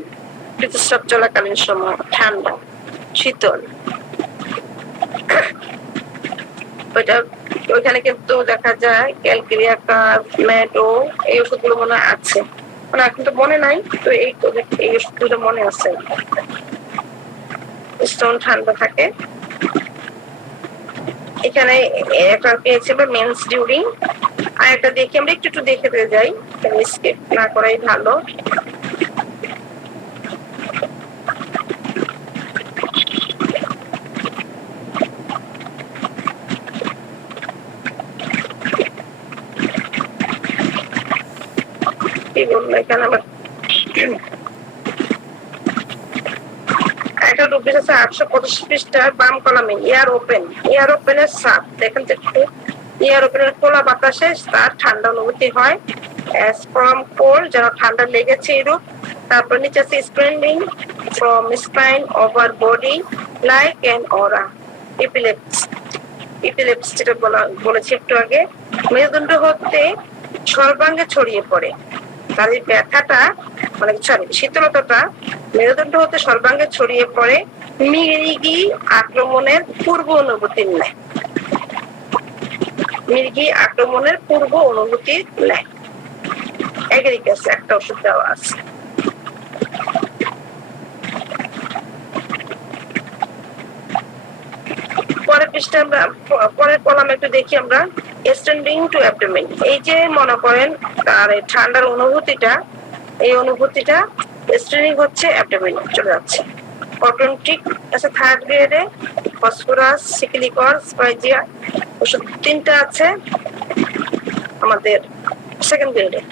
ঋতুস্রাব চলাকালীন সময় ঠান্ডা শীতল, ওইখানে কিন্তু দেখা যায় ক্যালকেরিয়া কার্ভ ম্যাটো এই ওষুধগুলো মনে আছে, মানে এখন তো মনে নাই, তো এই ওষুধগুলো মনে আছে। স্টোন ঠান্ডা থাকে। এখানে একটা পেয়েছিল মেন্স ডিউরিং, আর একটা দেখি আমরা একটু দেখে যাই, স্কিপ না করাই ভালো। কি বলবো এখানে আবার একটা রূপ আছে ৮২৫ পৃষ্ঠার বাম কলামে এয়ার ওপেনের সাপ দেখেন তো একটু, এয়ার ওপেনের খোলা বাতাসে তার ঠান্ডা অনুভূতি হয়, as from cold যেন ঠান্ডা লেগেছে এরূপ। তারপর নিচে আছে spreading from spine over body like an aura, epilepsy যেটা বলেছি একটু আগে, মেরুদণ্ড হতে সর্বাঙ্গে ছড়িয়ে পড়ে, তার এই ব্যথাটা মানে শীতলতাটা মেরুদণ্ড হতে সর্বাঙ্গে ছড়িয়ে পড়ে মির্গি আক্রমণের পূর্ব অনুভূতির ন্যায়, মির্গি আক্রমণের পূর্ব অনুভূতির ন্যায়। এগ্রিকাস একটা ওষুধ দেওয়া আছে। পরের পৃষ্ঠা আমরা পরের কলামে একটু দেখি আমরা এক্সটেন্ডিং টু অ্যাবডোমেন, এই যে মনে করেন তার ঠান্ডার অনুভূতিটা, এই অনুভূতিটা এক্সটেন্ডিং হচ্ছে অ্যাবডোমেনে চলে যাচ্ছে। অটোনটিক আছে থার্ড গ্রেডে, ফসফরাস সিক্লিকর স্পাইজিয়া ওষুধ 3টা আছে আমাদের সেকেন্ড গ্রেডে।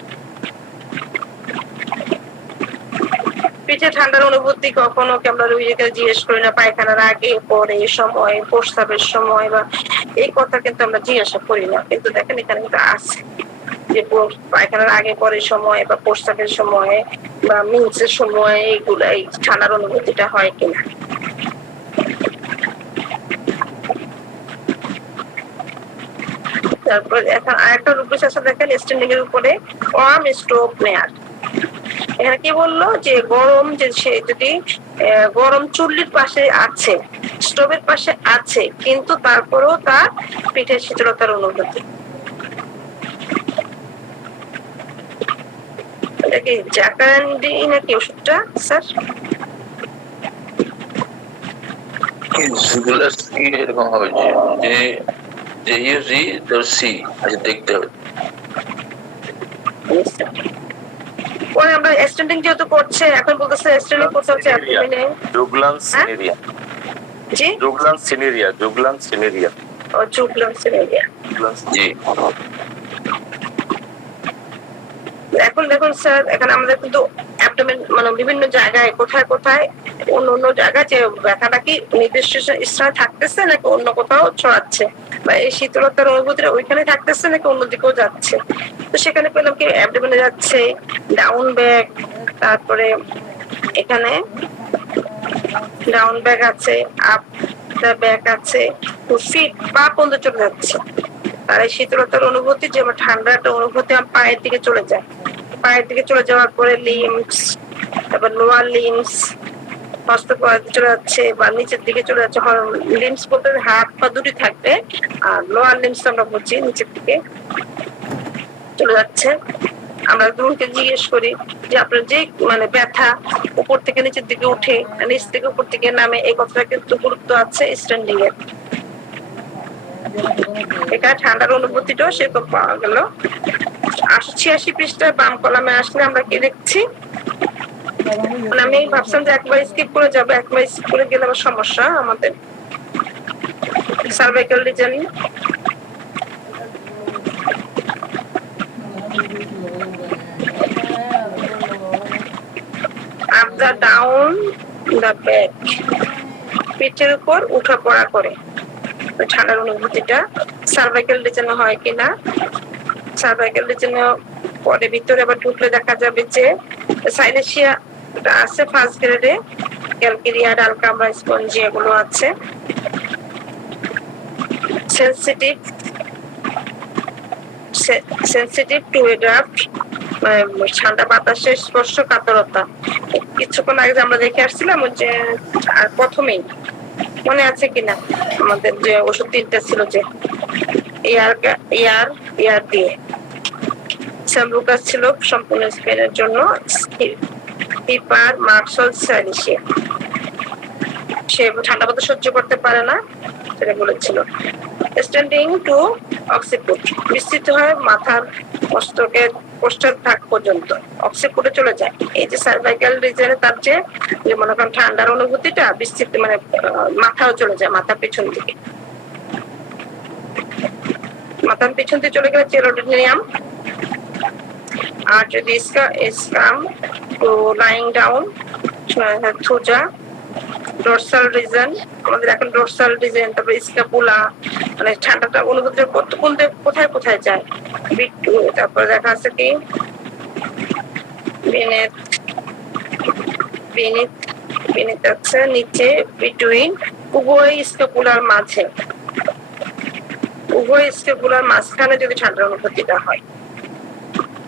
পিঠে ঠান্ডার অনুভূতি কখনো কি আমরা রোগীকে জিজ্ঞেস করি না পায়খানার আগে পরে সময় প্রস্রাবের সময়, বা এই কথা কিন্তু আমরা জিজ্ঞাসা করি না, কিন্তু দেখেন এখানে কিন্তু আছে যে পায়খানার আগে পরে সময় বা প্রস্রাবের সময় বা মিন্সের সময় এইগুলা এই ঠান্ডার অনুভূতিটা হয় কিনা। তারপর এখন আরেকটা রূপ আছে দেখেন স্ট্যান্ডিং এর উপরে ওয়ার্ম স্টোভ মেয়ার, এখানে কি বললো যে গরম যে সে যদি গরম চুল্লির পাশে আছে, স্টোভের পাশে আছে, কিন্তু তারপরেও তার পিঠের শীতলতার অনুভূতি। এটা কি জ্যাকান্ডি নাকি ওষুধটা স্যার? এরকম হবে যে যে সি দেখতে হবে। পরে আমরা এক্সটেন্ডিং যেহেতু করছে, এখন বলতেছে এক্সটেন্ডিং করতে হচ্ছে অ্যাবডোমেনে। জুগলান হ্যাঁ? সিনেরিয়া, জি, জুগলান সিনেরিয়া, জুগলান সিনেরিয়া। ও জুগলান্সের এরিয়া। জি। এখন দেখুন স্যার, এখানে আমাদের কিন্তু অ্যাবডোমেন মানে বিভিন্ন জায়গায় কোথায় কোথায় অন্য অন্য জায়গায় যে ব্যথাটা কি নির্দিষ্ট স্থানে থাকতেছে নাকি অন্য কোথাও ছড়াচ্ছে, বা এই শীতলতার অনুভূতিটা ওইখানে থাকতেছে নাকি অন্যদিকেও যাচ্ছে। তো সেখানে পেলাম কি অ্যাবডোমেনে যাচ্ছে, ডাউন ব্যাক, তারপরে এখানে ডাউন ব্যাক আছে, আপ ব্যাক আছে, ফিট পা পর্যন্ত চলে যাচ্ছে। আর এই শীতলতার অনুভূতি যে আমার ঠান্ডা একটা অনুভূতি আমার পায়ের দিকে চলে যায়, পায়ের দিকে চলে যাওয়ার পরে লিমস, তারপর লোয়ার লিমস হস্তপদ চলে যাচ্ছে বা নিচের দিকে চলে যাচ্ছে। লিমস বলতে হাত পা দুটি থাকবে, আর লোয়ার লিমস আমরা বলছি নিচের দিকে চলে যাচ্ছে। আমরা দুজনকে জিজ্ঞেস করি যে আপনার যে মানে ব্যথা উপর থেকে নিচের দিকে উঠে, নিচ থেকে উপর থেকে নামে, এই কথাটা কিন্তু গুরুত্ব আছে স্ট্যান্ডিং এর। এখানে ঠান্ডার অনুভূতিটাও সেরকম পাওয়া গেল। 86 পৃষ্ঠা বাম কলামে আসলে আমরা কি দেখছি, মানে আমি ভাবছিলাম যে একবার স্কিপ করে যাবো, একবার স্কিপ করে গেলে আবার সমস্যা আমাদের। Cervical region, up the down the back, পিঠের উপর উঠা পড়া করে ঠান্ডার অনুভূতিটা সার্ভাইকাল রিজনে হয় কিনা। সার্ভাইকাল রিজনে পরে ভিতরে আবার ঢুকলে দেখা যাবে যে সাইনেসিয়া আছে ফার্স্ট গ্রেডে, ক্যালকেরিয়া, ডালকামরা, স্পঞ্জিয়া গুলো আছে। সেনসিটিভ সেনসিটিভ টু এ ড্রাফট, ঠান্ডা বাতাসের স্পর্শ কাতরতা। কিছুক্ষণ আগে আমরা দেখে আসছিলাম যে আর প্রথমেই মনে আছে কিনা আমাদের যে ওষুধ তিনটা ছিল, যে এয়ার দিয়ে স্যামবুকাস ছিল সম্পূর্ণ স্পেনের জন্য, হিপার, মার্কসল, সাইনিসিয়া। সে ঠান্ডা বাতাস সহ্য করতে পারে না, সেটা বলেছিল। স্ট্যান্ডিং টু অক্সিপুট, বিস্তৃত হয় মাথার মস্তকের কোষ্ঠের ভাগ পর্যন্ত, অক্সিপুটে চলে যায়। এই যে সার্ভাইকাল রিজনে তার যে মনে করেন ঠান্ডার অনুভূতিটা বিস্তৃত মানে মাথাও চলে যায়, মাথার পেছন দিকে, মাথার পেছন দিকে চলে গেলে চেরোডিনিয়াম। আর যদি স্কাম টু লাইং ডাউন, থুজা, ডোরসাল রিজন, আমাদের এখন ডোরসাল রিজন, তারপরে স্ক্যাপুলা, মানে ঠান্ডাটা অনুভূতি কোথায় কোথায় যায়। তারপরে দেখা আছে কি বিনিত আছে নিচে, বিটুইন, উভয় স্ক্যাপুলার মাঝে, উভয় স্ক্যাপুলার মাঝখানে যদি ঠান্ডার অনুভূতিটা হয়।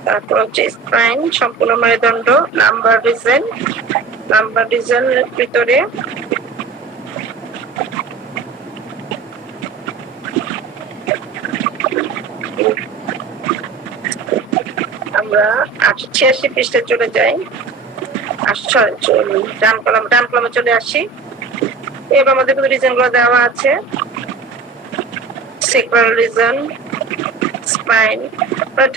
তারপর হচ্ছে স্পাইন, সম্পূর্ণ মেরুদণ্ড, লাম্বার রিজন ভিতরে আমরা 86 পৃষ্ঠায় চলে যাই, ডান কলামে চলে আসি। এবার আমাদের কিন্তু রিজন গুলো দেওয়া আছে, সেক্রাল রিজন, স্পাইন,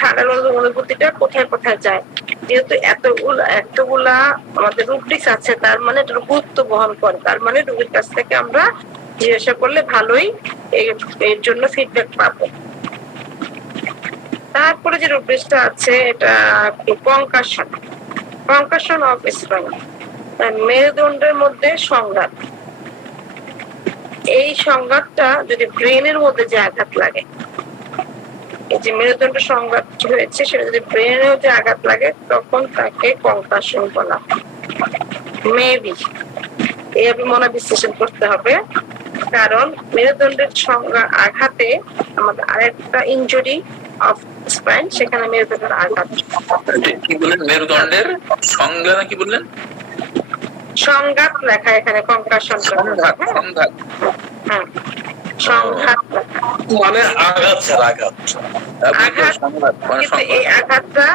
ঠান্ডার অনুভূতিটা কোথায় কোথায় যায়। যেহেতু এতগুলা আমাদের রুব্রিক্স আছে, তার মানে এটা গুরুত্ব বহন করে, তার মানে রোগীর কাছ থেকে আমরা জিজ্ঞাসা করলে ভালোই এর জন্য ফিডব্যাক পাবো। তারপরে যে রুব্রিক্সটা আছে এটা কনকাশন অফ স্পাইন, মেরুদণ্ডের মধ্যে সংঘাত। এই সংঘাতটা যদি ব্রেনের মধ্যে যে আঘাত লাগে, এই যে মেরুদণ্ড সংঘাত হয়েছে সেটা যদি ব্রেনেও যে আঘাত লাগে, তখন তাকে কনকাশন বলা হয়। মেবি এইভাবে মনে বিশ্লেষণ করতে হবে, কারণ মেরুদণ্ডের আঘাতে আমাদের আরেকটা ইনজুরি অফ স্পাইন, সেখানে মেরুদণ্ডের আঘাত। কি বললেন, মেরুদণ্ডের সংজ্ঞা নাকি বললেন? সংঘাত লেখা এখানে, কনকাশন সংঘাত। হ্যাঁ, সংঘাত মানে আঘাত স্যার, আঘাত। কিন্তু এই আঘাতটা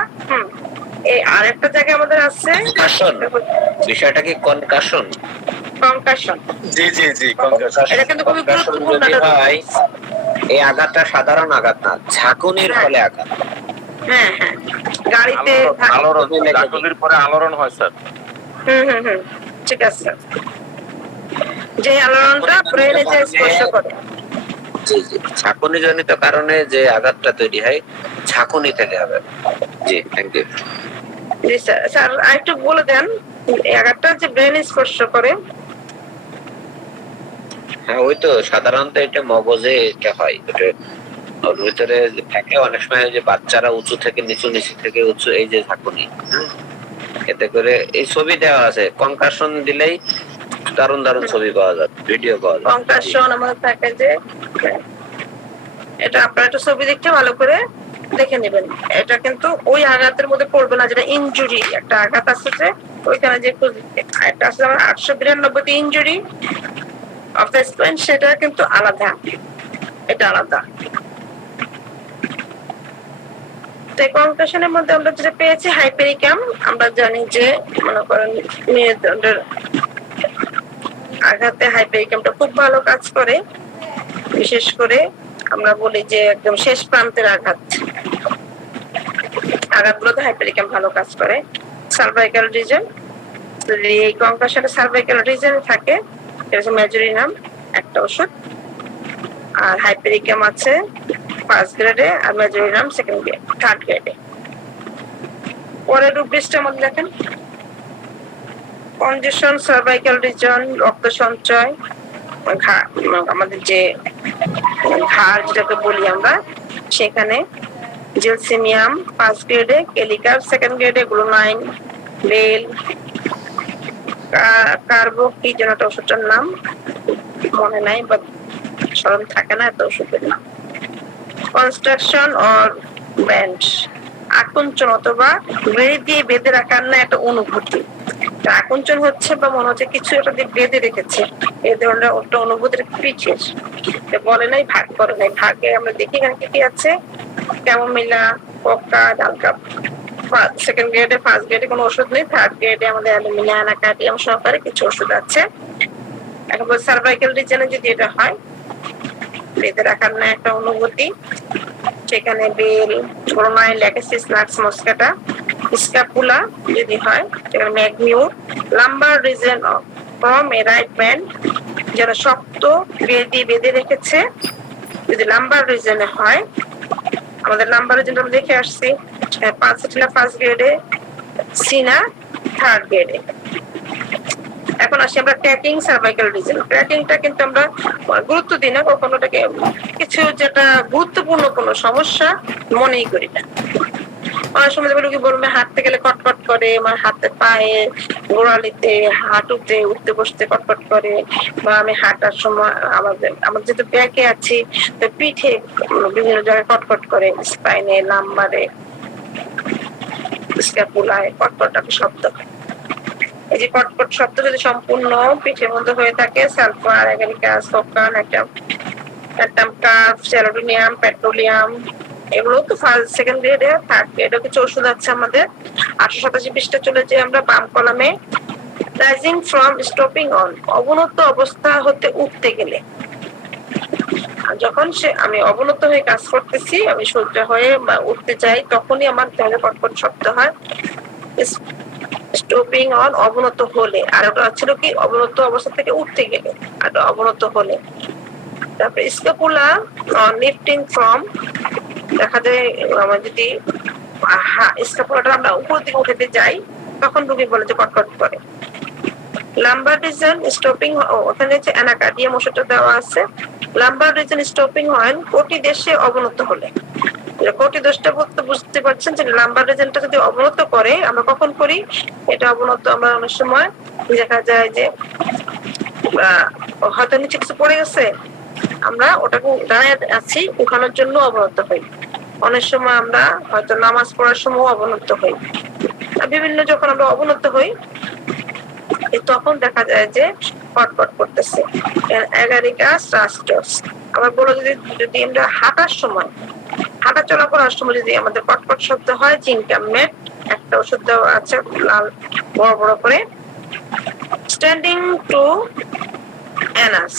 এই আরেকটা জায়গায় আমাদের আছে কনকাশন, বিষয়টা কি কনকাশন? কনকাশন, জি জি জি, এটা কিন্তু খুবই গুরুত্বপূর্ণ। এই আঘাতটা সাধারণ আঘাত না, ঝাঁকুনির ফলে আঘাত। হ্যাঁ হ্যাঁ, গাড়িতে আলোড়ন, গাঠনির পরে আলোড়ন হয় স্যার। হুম, ঠিক আছে। যে আলোড়নটা ব্রেনে যে স্পর্শ করে। জি জি, ঝাঁকুনি জনিত কারণে যে আঘাতটা তৈরি হয় ঝাঁকুনি থেকে হবে। জি, থ্যাংক ইউ। জি স্যার, স্যার আরেকটু বলে দেন এই আঘাতটা যে ব্রেনে স্পর্শ করে। হ্যাঁ, ওই তো সাধারণত এটা মগজে এটা হয়, এটা ওর ভিতরে থাকে। অনেক সময় যে বাচ্চারা উঁচু থেকে নিচু, নিচু থেকে উঁচু, এই যে ঝাঁকুনি, এতে করে এই ছবি দেওয়া আছে, কনকাশন দিলেই দারুণ দারুণ ছবি পাওয়া যাবে, ভিডিও পাওয়া যাবে। কনকাশন আমাদের থাকে যে, এটা আপনারা একটু ছবি দেখতে ভালো করে দেখে নেবেন। এটা কিন্তু ওই আঘাতের মধ্যে পড়বে না যেটা ইনজুরি, একটা আঘাত আছে যে ওইখানে যে একটা আছে 892 ইনজুরি অফ দ্য স্পাইন, সেটা কিন্তু আলাদা, এটা আলাদা। তো কনকাশনের মধ্যে আমরা যেটা পেয়েছি হাইপেরিকাম, আমরা জানি যে মনে করেন মেরুদণ্ডের আঘাতে হাইপেরিকামটা খুব ভালো কাজ করে। বিশেষ করে আমরা বলি যে একদম শেষ প্রান্তের আঘাতগুলোতে হাইপেরিকাম ভালো কাজ করে। সার্ভাইকাল রিজন, যদি এই কনকাশনে সার্ভাইকাল রিজন থাকে, এটা হচ্ছে মেজরিনাম একটা ওষুধ, আর হাইপেরিকাম আছে ফার্স্ট গ্রেডে, আর মেজরিনাম সেকেন্ড গ্রেড, থার্ড গ্রেডে। পরের রূপটা আমাদের দেখেন, কনজেশন, সার্ভাইকাল রিজন, রক্ত সঞ্চয়, আমাদের যে ঘাড় যেটাকে বলি আমরা, সেখানে জেলসিমিয়াম ফার্স্ট গ্রেডে, কেলিকার সেকেন্ড গ্রেডে, গ্লুনাইন, বেল, কার্বো কি যেন একটা ওষুধটার নাম মনে নাই বা স্মরণ থাকে না এত ওষুধের নাম। কনস্ট্রাকশন অর ব্যান্ড, আকুঞ্চন অথবা বেড়ে দিয়ে বেঁধে রাখার না একটা অনুভূতি। আকুঞ্চন হচ্ছে বা মনে হচ্ছে কিছু একটা দিয়ে বেঁধে রেখেছে, এই ধরনের একটা অনুভূতির পিঠের বলে নাই, ভাগ করে নাই। ভাগে আমরা দেখি এখানে কি কি আছে, ক্যামোমিলা, পক্কা, ডালকাপ। সেকেন্ড গ্রেডে, ফার্স্ট গ্রেডে কোনো ওষুধ নেই, থার্ড গ্রেডে আমাদের অ্যালুমিনিয়াম, অ্যানাকার্ডিয়াম সহকারে কিছু ওষুধ আছে। এখন সার্ভাইকাল রিজনে যদি এটা হয়, বেঁধে রাখার না একটা অনুভূতি, সেখানে Bell, Glonoine, Lachesis, Nux moschata, scapula যদি হয়, সেখানে ম্যাগনিউর, lumbar region from a right band, যারা শক্ত বেল দিয়ে বেঁধে রেখেছে, যদি লাম্বার রিজনে হয়, আমাদের লাম্বার রিজন আমরা দেখে আসছি, পালসেটিলা ফার্স্ট গ্রেডে, সিনা থার্ড গ্রেডে। এখন আসি আমরা ট্র্যাকিং সার্ভাইকাল রিজন। ট্র্যাকিংটা কিন্তু আমরা গুরুত্ব দিই না কখনো, ওটাকে কিছু যেটা গুরুত্বপূর্ণ কোনো সমস্যা মনেই করি না। অনেক সময় রোগী বলবে হাঁটতে গেলে কটকট করে, আমার হাতে পায়ে গোড়ালিতে হাঁটুতে উঠতে বসতে কটকট করে, বা আমি হাঁটার সময় আমার যেহেতু ব্যাকে আছি তো পিঠে বিভিন্ন জায়গায় কটকট করে, স্পাইনে, লাম্বারে, স্ক্যাপুলায় কটকট একটা শব্দ। এই যে কটকট শব্দ যদি সম্পূর্ণ পিঠের মধ্যে হয়ে থাকে, সালফার, অ্যাগারিকাস, ফোকান, একটা কার্ভ, সেরোটোনিয়াম, পেট্রোলিয়াম, এগুলো তো ফার্স্ট সেকেন্ড গ্রেডে, থার্ড গ্রেডে কিছু ওষুধ আছে আমাদের। 887 পৃষ্ঠা চলে যে আমরা বাম কলামে, রাইজিং ফ্রম স্টপিং অন, অবনত অবস্থা হতে উঠতে গেলে, যখন আমি অবনত হয়ে কাজ করতেছি, আমি সোজা হয়ে উঠতে চাই, তখনই আমার দেহে কটকট শব্দ হয়। স্টপিং অন অবনত হলে, আর ওটা ছিল কি অবনত অবস্থা থেকে উঠতে গেলে, আর অবনত হলে। তারপরে স্ক্যাপুলা লিফটিং ফ্রম, দেখা যায় আমার যদি স্ক্যাপুলাটা আমরা উপর দিকে উঠাতে যাই, তখন রোগী বলে যে কটকট করে। লাম্বার রিজন স্টপিং, ওখানে হচ্ছে অ্যানাকার্ডিয়াম ওষুধটা দেওয়া আছে। লাম্বার রিজন স্টপিং হয় কোটি দেশে অবনত হলে। কোটি দোষটা বলতে বুঝতে পারছেন যে লাম্বার রিজনটা যদি অবনত করে, আমরা কখন করি এটা অবনত? আমরা অনেক সময় দেখা যায় যে হয়তো নিচে কিছু পড়ে গেছে, আমরা ওটাকে দাঁড়িয়ে আছি, উঠানোর জন্য অবনত হই। অনেক সময় আমরা হয়তো নামাজ পড়ার সময় অবনত হই। বিভিন্ন যখন আমরা অবনত হই, তখন দেখা যায় যে কটকট করতেছে। অ্যাগারিকাস রাস্টাস। আবার বলো যদি আমরা হাঁটার সময়, হাঁটা চলা করার সময় যদি আমাদের কটকট শব্দ হয়, জিনকামেট একটা ওষুধ দেওয়া আছে লাল বড় বড় করে। স্ট্যান্ডিং টু অ্যানাস,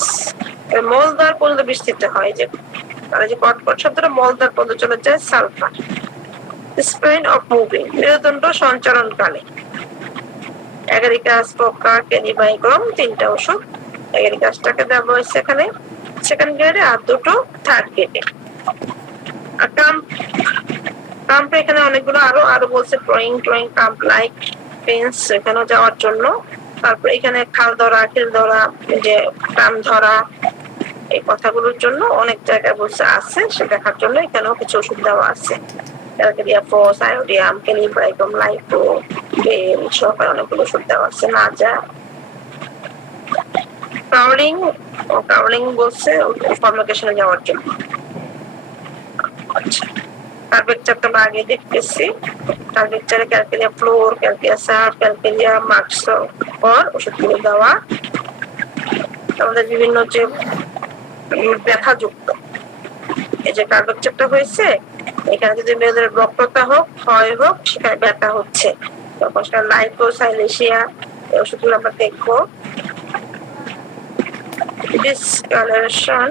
মলদ্বার পর্যন্ত বিস্তৃত হয়, যে তাহলে যে কটকট শব্দটা মলদ্বার পর্যন্ত চলে যায়। সালফার, স্প্রেন অফ মুভিং, মেরুদণ্ড সঞ্চালনকালে। অ্যাগারিকাস, পোকা, ক্যানিবাইকম, 3টা ওষুধ। অ্যাগারিকাসটাকে দেওয়া হয়েছে এখানে সেকেন্ড গ্রেডে, আর 2টো থার্ড গ্রেডে। আর কাম্প এখানে অনেকগুলো আরো বলছে, টোয়িং কাম্প লাইক পেন্স, এখানে যাওয়ার জন্য। তারপর এখানে খাল ধরা, খিল ধরা, যে টান ধরা, এই কথাগুলোর জন্য অনেক জায়গায় বলছে আছে, সে দেখার জন্য এখানেও কিছু ওষুধ দেওয়া আছে। ক্যালকেরিয়া ফস, আয়োডিয়াম, ক্যানিব্রাইকম, লাইকো, বেল সহকারে অনেকগুলো ওষুধ দেওয়া আছে। না যা কাউলিং বলছে ফর্মেশনে যাওয়ার জন্য। আচ্ছা, কার্বেকচার তো আগে দেখতেছি। কার্বেকচারে ক্যালকেরিয়া ফ্লোর, ক্যালকেরিয়া সার, ক্যালকেরিয়া মাক্স ওষুধগুলো দেওয়া। আমাদের বিভিন্ন যে ব্যথাযুক্ত, এই যে কার্বেকচারটা হয়েছে, এখানে যদি মেয়েদের বক্রতা হোক, ক্ষয় হোক, সেখানে ব্যথা হচ্ছে, তখন সেটা লাইকোসাইলেশিয়া, এই ওষুধগুলো আমরা দেখবো। Discolouration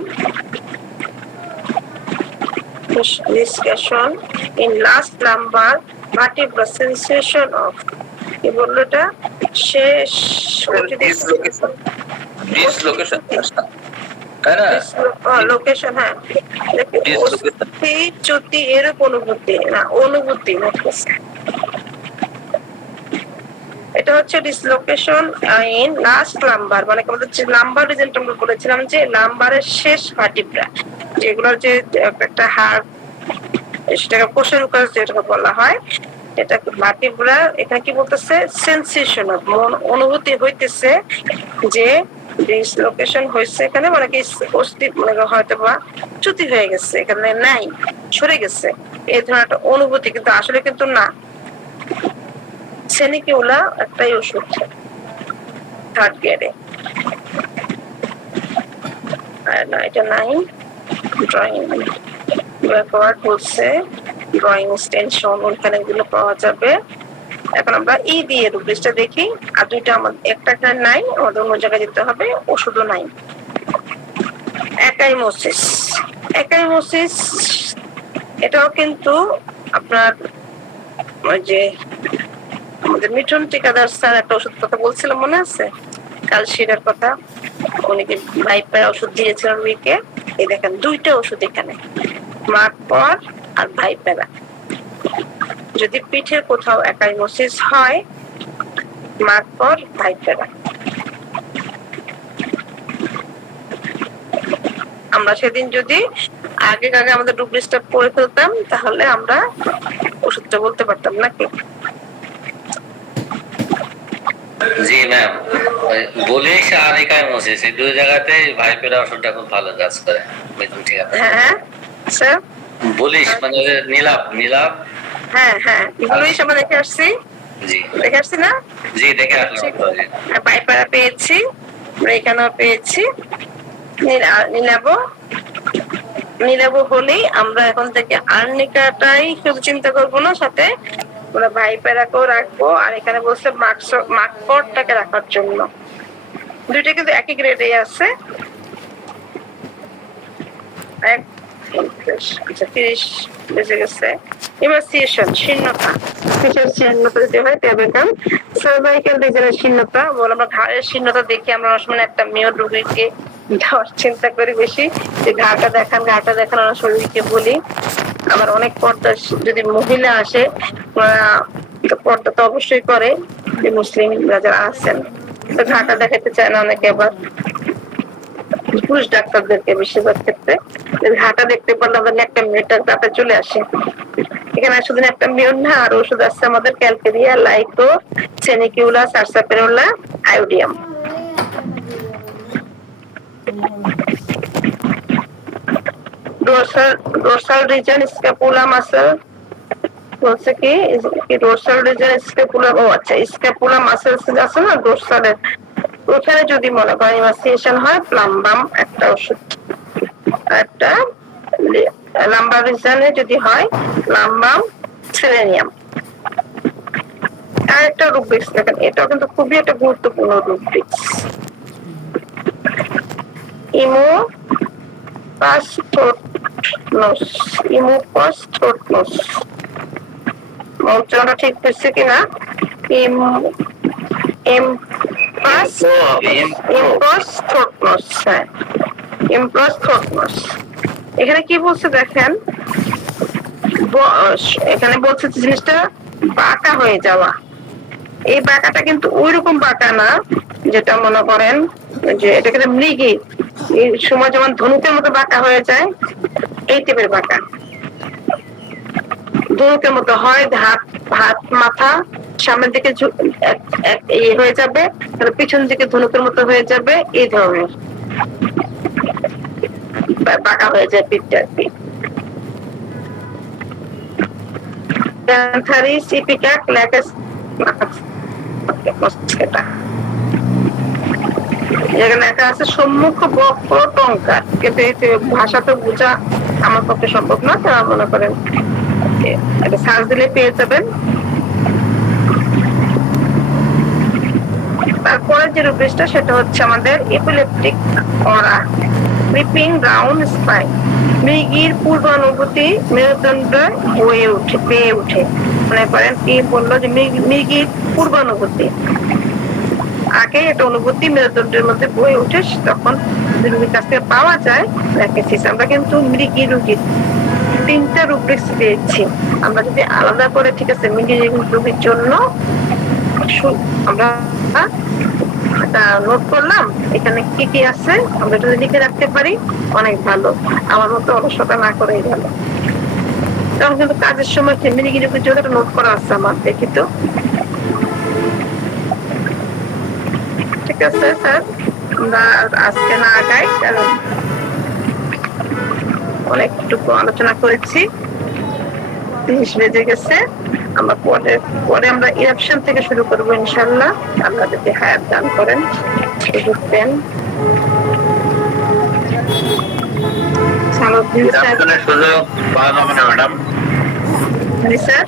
in last lumbar vertebra, sensation of, কি বললো এটা, শেষ ডিসলোকেশন, তাই না? লোকেশন, হ্যাঁ, চ্যুতি এরূপ অনুভূতি, না অনুভূতি, এটা হচ্ছে ডিসলোকেশন ইন লাস্ট লাম্বার, মানে আমাদের যে লাম্বার রিজনটা আমরা বলেছিলাম যে লাম্বারের শেষ ভার্টিব্রা, যেগুলোর যে একটা হাড়, সেটাকে কোষেরুকাস যেটাকে বলা হয়, এটা ভার্টিব্রা। এখানে কি বলতেছে, সেন্সেশন অফ, অনুভূতি হইতেছে যে ডিসলোকেশন হয়েছে এখানে, মানে কি অস্তিত্ব, মানে হয়তো বা চ্যুতি হয়ে গেছে, এখানে নাই, সরে গেছে, এই ধরনের একটা অনুভূতি, কিন্তু আসলে কিন্তু না। সেনিকিউলা একটাই ওষুধ থার্ড গ্রেডে, না এটা নাই। ড্রয়িং ব্যাকওয়ার্ড বলছে, ড্রয়িং এক্সটেনশন, ওখানে এগুলো পাওয়া যাবে। এখন আমরা ই দিয়ে রুব্রিক্সটা দেখি, আর 2টা আমাদের, একটা এখানে নাই, আমাদের অন্য জায়গায় যেতে হবে, ওষুধও নাই। একাইমোসিস, এটাও কিন্তু আপনার ওই যে আমাদের মিঠুন টিকাদার স্যার একটা ওষুধ কথা বলছিলাম, মনে আছে, ক্যালসিয়ামের কথা, উনি ভাইপার ওষুধ দিয়েছিলেন উইকে। এই দেখেন 2টা ওষুধ এখানে, মার্কপর আর ভাইপেরা। যদি পিঠের কোথাও একাইমোসিস হয়, মার্কপর, ভাইপেরা। আমরা সেদিন যদি আগে আমাদের ডুপ্লিসটা পড়ে ফেলতাম, তাহলে আমরা ওষুধটা বলতে পারতাম, নাকি? জি ম্যাম, বুলিশ আর একাইমোসিস এই 2 জায়গাতে ভাইপেরা ওষুধটা খুব ভালো কাজ করে। ঠিক আছে, হ্যাঁ স্যার, বুলিশ মানে নীলাভ, হ্যাঁ বুলিশ আমরা দেখে আসছি। জি দেখে আসছি না? জি দেখে আসলাম। ভাইপেরা পেয়েছি, আমরা এখানেও পেয়েছি। নীলাভ হলেই আমরা এখন থেকে আর্নিকাটাই শুধু চিন্তা করবো না, সাথে আমরা ভাইপেরাকেও রাখবো, আর এখানে বলছে মার্কপরটাকে রাখার জন্য। 2টা কিন্তু একই গ্রেডে আছে। 30 বেজে গেছে। ইমাসিয়েশন, শীর্ণতা, পিঠের শীর্ণতা যদি হয় ট্যাবেকাম। সার্ভাইকাল রিজনের শীর্ণতা, আমরা ঘাড়ের শীর্ণতা দেখি, আমরা অনেক সময় একটা মেয়ে রোগীকে যাওয়ার চিন্তা করি বেশি, যে ঘাড়টা দেখান আমরা শরীরকে বলি। আবার অনেক পর্দা, যদি মহিলা আসে, পর্দা তো অবশ্যই করে, যে মুসলিম যারা আছেন, তো ঘাড়টা দেখাতে চায় না অনেকে। আবার পুরুষ ডাক্তারদেরকে বেশিরভাগ ক্ষেত্রে ঘাটা দেখতে পারলে আমাদের একটা মেয়েটার ব্যাপারে চলে আসে। এখানে শুধু একটা মেয়র না, আর ওষুধ আছে আমাদের Calcarea, Lyco, Sanicula, Sarsaparilla, Iodium. Dorsal region, scapula muscle বলছে কি ডোরসাল রিজন স্ক্যাপুলা, ও আচ্ছা, স্ক্যাপুলা মাসেলস আছে না ডোরসালের, ওখানে যদি মনে করেন ইমাসিয়েশন হয়, প্লাম্বাম একটা ওষুধ। একটা লাম্বার রিজনে যদি হয়, প্লাম্বাম, সেলেনিয়াম। আর একটা রুব্রিক্স দেখেন, এটাও কিন্তু খুবই একটা গুরুত্বপূর্ণ রুব্রিক্স। ইমোপাস্টোটনোস, উচ্চারণটা ঠিক হচ্ছে কিনা। এম এম প্লাস ইমপ্রস থটনস, হ্যাঁ ইমপ্রস থটনস। এখানে কি বলছে দেখেন, এখানে বলছে যে জিনিসটা বাঁকা হয়ে যাওয়া। এই বাঁকাটা কিন্তু ওই রকম বাঁকা না যেটা মনে করেন যে এটা কিন্তু মৃগী, এই সময় যেমন ধনুকের মতো বাঁকা হয়ে যায়, এই টাইপের বাঁকা। ধনুকের মতো হয়, হাত হাত মাথা সামনের দিকে ইয়ে হয়ে যাবে, পিছন দিকে ধনুকের মতো হয়ে যাবে, এই ধরনের বাঁকা হয়ে যায় পিঠটা আর কি। Pantharis ipica clacus এখানে লেখা আছে সম্মুখ বক্র টঙ্কার, কিন্তু এই ভাষা তো বোঝা আমার পক্ষে সম্ভব না, তারা মনে করেন এটা সার্চ দিলে পেয়ে যাবেন। তারপরে যে রূপটা সেটা হচ্ছে আমাদের এপিলেপটিক অরা, ক্রিপিং রাউন্ড স্পাইন। মৃগীর পূর্বানুভূতি মেরুদণ্ড পেয়ে উঠে। মনে করেন কি বললো যে মৃগীর পূর্বানুভূতি, আগে একটা অনুভূতি মেরুদণ্ডের মধ্যে বয়ে উঠে, তখন রোগীর কাছ থেকে পাওয়া যায় রেখেছি। আমরা কিন্তু মৃগী রোগীর 3টা রুব্রিক্স দিয়েছি। আমরা যদি আলাদা করে, ঠিক আছে, মৃগী রোগীর জন্য আমরা নোট করলাম এখানে কি কি আছে, আমরা যদি লিখে রাখতে পারি অনেক ভালো, আমার মতো অলসতা না করেই ভালো। তখন কিন্তু কাজের সময় মৃগী রোগীর জন্য নোট করা আছে আমার, দেখি তো। ঠিক আছে স্যার, আমরা আজকে না আগাই, কারণ অনেকটুকু আলোচনা করেছি, 30 বেজে গেছে। আমরা পরে আমরা ইরাপশন থেকে শুরু করবো ইনশাল্লাহ, আল্লাহ যদি হায়াত দান করেন, সুযোগ দেন। ইরাপশনের সুযোগ পাওয়া যাবে না ম্যাডাম, স্যার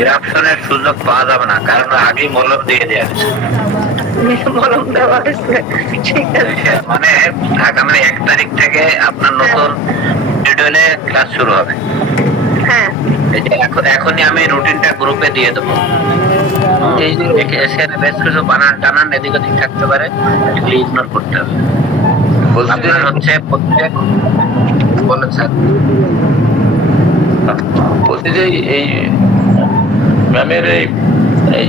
ইরাপশনের সুযোগ পাওয়া যাবে না, কারণ আগেই মলম দিয়ে দেওয়া হয়েছে। মলম দেওয়া হয়েছে, ঠিক আছে। মানে আগামী 1 তারিখ থেকে আপনার নতুন শিডিউলে ক্লাস শুরু হবে। হ্যাঁ, এখনই আমি রুটিনটা গ্রুপে দিয়ে দেবো। এই যে এখানে বেশ কিছু বানান টানান এদিক ওদিক থাকতে পারে, এগুলি ইগনোর করতে হবে। আপনার হচ্ছে প্রত্যেক, বলেন স্যার। বলছি যে এই ম্যামের এই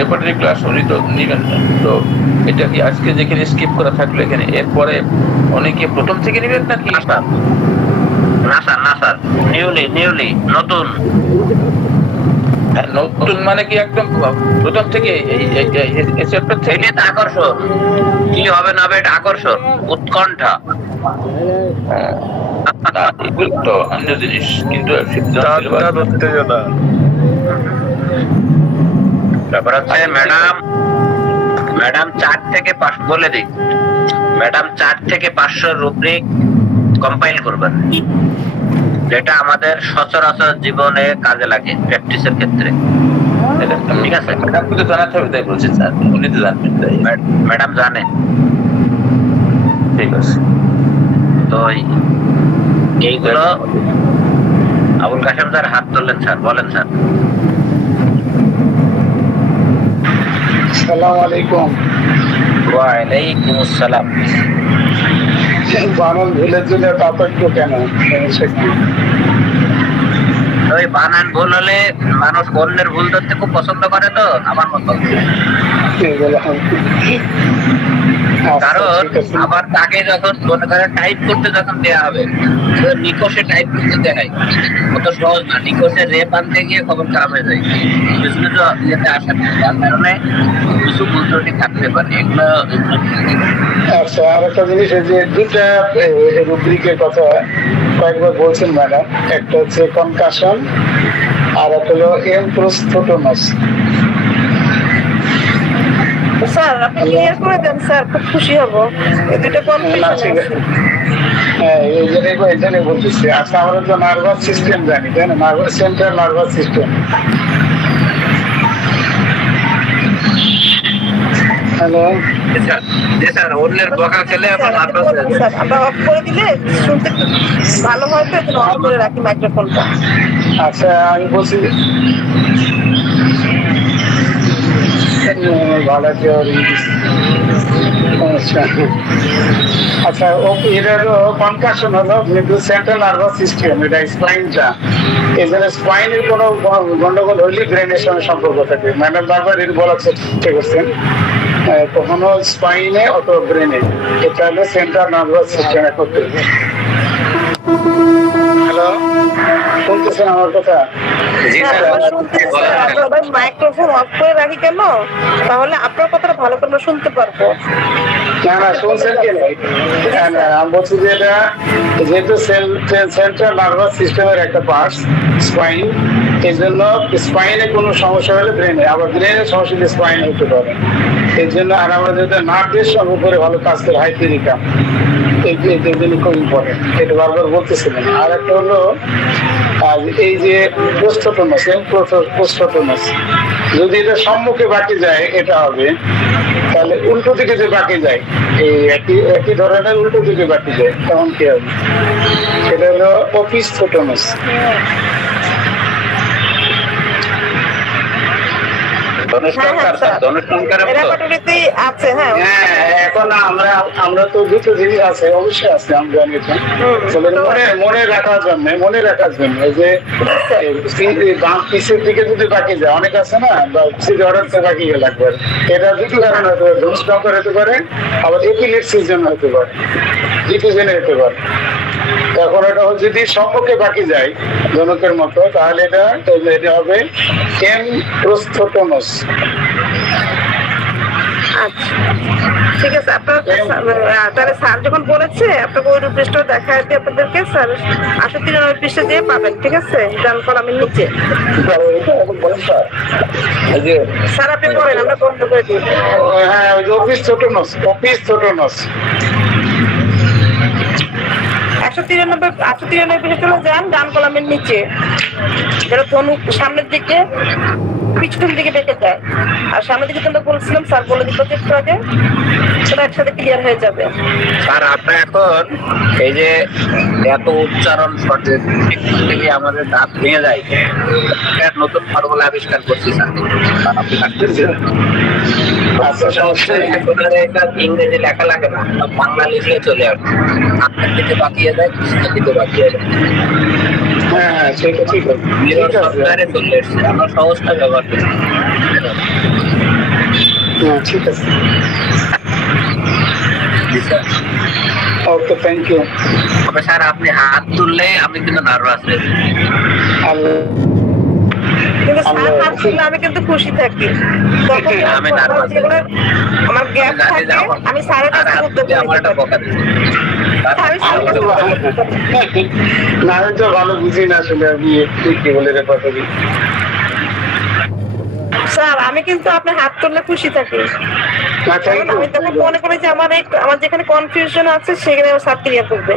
রেপার্টরি ক্লাস উনি তো নিবেন না, তো এটা কি আজকে যেখানে স্কিপ করা থাকলো এখানে এরপরে অনেকে প্রথম থেকে নিবেন নাকি? না স্যার, নিউলি নতুন। নতুন মানে কি একদম প্রথম থেকে এই চ্যাপ্টার থেকে? এটা আকর্ষণ, কি হবে না হবে এটা আকর্ষণ, উৎকণ্ঠা। এগুলো তো অন্য জিনিস, কিন্তু উত্তেজনা। ব্যাপার হচ্ছে ম্যাডাম 4 থেকে 5 বলে দিই, ম্যাডাম 4 থেকে 500 রুব্রিক কম্পাইল করবেন, যেটা আমাদের সচরাচর জীবনে কাজে লাগে প্র্যাকটিসের ক্ষেত্রে। ঠিক আছে, ম্যাডামকে তো জানাতে হবে, তাই বলছি স্যার, উনি তো জানবেন। ম্যাডাম জানে। ঠিক আছে, তো এইগুলো আবুল কাশেম স্যার হাত তুললেন স্যার, বলেন স্যার। আসসালামু আলাইকুম। ওয়ালাইকুম আসসালাম। বানান ভুলে জুলে তাৎপর্য কেন? ওই বানান ভুল হলে মানুষ অন্যের ভুল ধরতে খুব পছন্দ করে, তো আমার মতো। কারণ আবার তাকে যখন মনে করে টাইপ করতে যখন দেওয়া হবে, নিকোষে টাইপ করতে দেয়, অত সহজ না। নিকোষে রেপ আনতে গিয়ে খবর খারাপ হয়ে যায়, বিভিন্ন ইয়েতে আসে না, তার কারণে কিছু ভুল ত্রুটি থাকতে পারে। এগুলো আচ্ছা, আর একটা জিনিস, এই যে 2টা রুব্রিকের কথা কয়েকবার বলছেন ম্যাডাম, একটা হচ্ছে কনকাশন আর একটা হলো এমপ্রোস্থোটোনাস। স্যার আপনি ক্লিয়ার করে দেন স্যার, খুব খুশি হব। এই দুটো কনফিউশন আছে। হ্যাঁ, এই জন্যই বলতেছি। আচ্ছা, আমরা তো নার্ভাস সিস্টেম জানি, তাই না? Nervous central nervous system. Hello, জি স্যার, অন্যের বকা খেলে আমার নার্ভাস হয়ে যায়। স্যার আমরা অফ করে দিলে শুনতে একটু ভালো হয়, তো এজন্য অফ করে রাখি মাইক্রোফোনটা। আচ্ছা আমি বলছি ভালো আচ্ছা আচ্ছা ওকে, এটা হলো কনকাশন হলো কিন্তু সেন্ট্রাল নার্ভাস সিস্টেম, এটা স্পাইনটা। এখানে স্পাইনের কোনো গন্ডগোল হইলে ব্রেনের সঙ্গে সম্পর্ক থাকে। ম্যাডাম বারবার এটা বলার চেষ্টা করছেন, কখনো স্পাইনে অথবা ব্রেনে, এটা হলো সেন্ট্রাল নার্ভাস সিস্টেমে করতে। হ্যালো, শুনতেছেন আমার কথা? জি হ্যাঁ, স্যার, আমরা শুনতেছি স্যার। আমরা মাইক্রোফোন অফ করে রাখি কেন? তাহলে আপনার কথাটা ভালো করে আমরা শুনতে পারবো। না না, শুনছেন কেন? না, আমি বলছি যে এটা যেহেতু সেন্ট্রাল নার্ভাস সিস্টেমের একটা পার্ট স্পাইন, এই জন্য স্পাইনে কোনো সমস্যা হলে ব্রেনে, আবার ব্রেনের সমস্যা হলে স্পাইন হতে পারে। এই জন্য আর আমরা যেটা নার্ভের সঙ্গে করে ভালো কাজ করে হাইপেরিকাম, এই জন্য খুব ইম্পর্টেন্ট, এটা বারবার বলতেছিলেন। আর একটা হলো এই যে পোস্টোটোনাস, যদি এটা সম্মুখে বাকি যায় এটা হবে, তাহলে উল্টো দিকে যে বাকি যায়, এই একই ধরনের উল্টো দিকে বাকি যায়, তখন কি হবে? সেটা হলো অপিস্থোটোনাস। রেপার্টরিতেই আছে। হ্যাঁ, হ্যাঁ, এখন আমরা তো দুটো জিনিস আছে, অবশ্যই আছে, আমি জানি এটা। তবে মনে রাখার জন্য যে বাম পিছের দিকে যদি বাকি যায়, অনেক আছে না, বা সিধে অর্ডার বাকি গেলে একবার, এটা দুটো কারণ হতে পারে, ধূমস্টকের হতে পারে, আবার এপিলেপসির জন্য হতে পারে, ডিফিউশনে হতে পারে। তখন এটা যদি সম্মুখে বাকি যায় জনকের মতো, তাহলে এটা হবে এমপ্রোস্থোটোনাস। আচ্ছা ঠিক আছে। আপনার তাহলে স্যার যখন বলেছে আপনাকে ওই পৃষ্ঠা দেখায় দিয়ে আপনাদেরকে স্যার 893 পৃষ্ঠা দিয়ে পাবেন, ঠিক আছে? ডান কলামের নিচে। স্যার আপনি পড়েন, আমরা বন্ধ করে দিই। হ্যাঁ, ওই যে অপিস্থোটোনাস 893 পৃষ্ঠা চলে যান, ডান কলামের নিচে, যেটা ধনুক সামনের দিকে পিছনের দিকে বেঁকে যায়। আর সামনের দিকে তোমরা বলছিলাম, স্যার বলে দিল যে একটু আগে, সেটা একসাথে ক্লিয়ার হয়ে যাবে। স্যার আপনি এখন এই যে এত উচ্চারণ সঠিক থেকে আমাদের দাঁত ভেঙে যায়, এর নতুন ফর্মুলা আবিষ্কার করছি স্যার। এটা ইংরেজি লেখা লাগে না, বাংলা লিখলে চলে আসে। আপনার দিকে বাকিয়ে যায়, কৃষ্ণের দিকে বাকিয়ে যায়। হ্যাঁ, সেটা ঠিক আছে। সফটওয়্যারে চলে এসছে, আমরা সহজটা ব্যবহার করি। হ্যাঁ, ঠিক আছে। ওকে, থ্যাংক ইউ। তবে স্যার আপনি হাত তুললে আমি কিন্তু নার্ভাস হয়ে যাই। কিন্তু স্যার হাত তুললে আমি কিন্তু খুশি থাকি। তখন আমি নার্ভাস আমার গ্যাপ থাকে, আমি স্যারের কাছে উত্তর দিতে আমার একটা পারি। বকা দিই। আমি স্যারের কাছে উত্তর দিতে পারি। না, আমি তো ভালো বুঝি না আসলে, আমি কি বলে রেপার্টরি। স্যার আমি কিন্তু আপনার হাত তুললে খুশি থাকি। কারণ আমি তখন মনে করি যে আমার যেখানে কনফিউশন আছে সেখানে স্যার ক্লিয়ার করবে।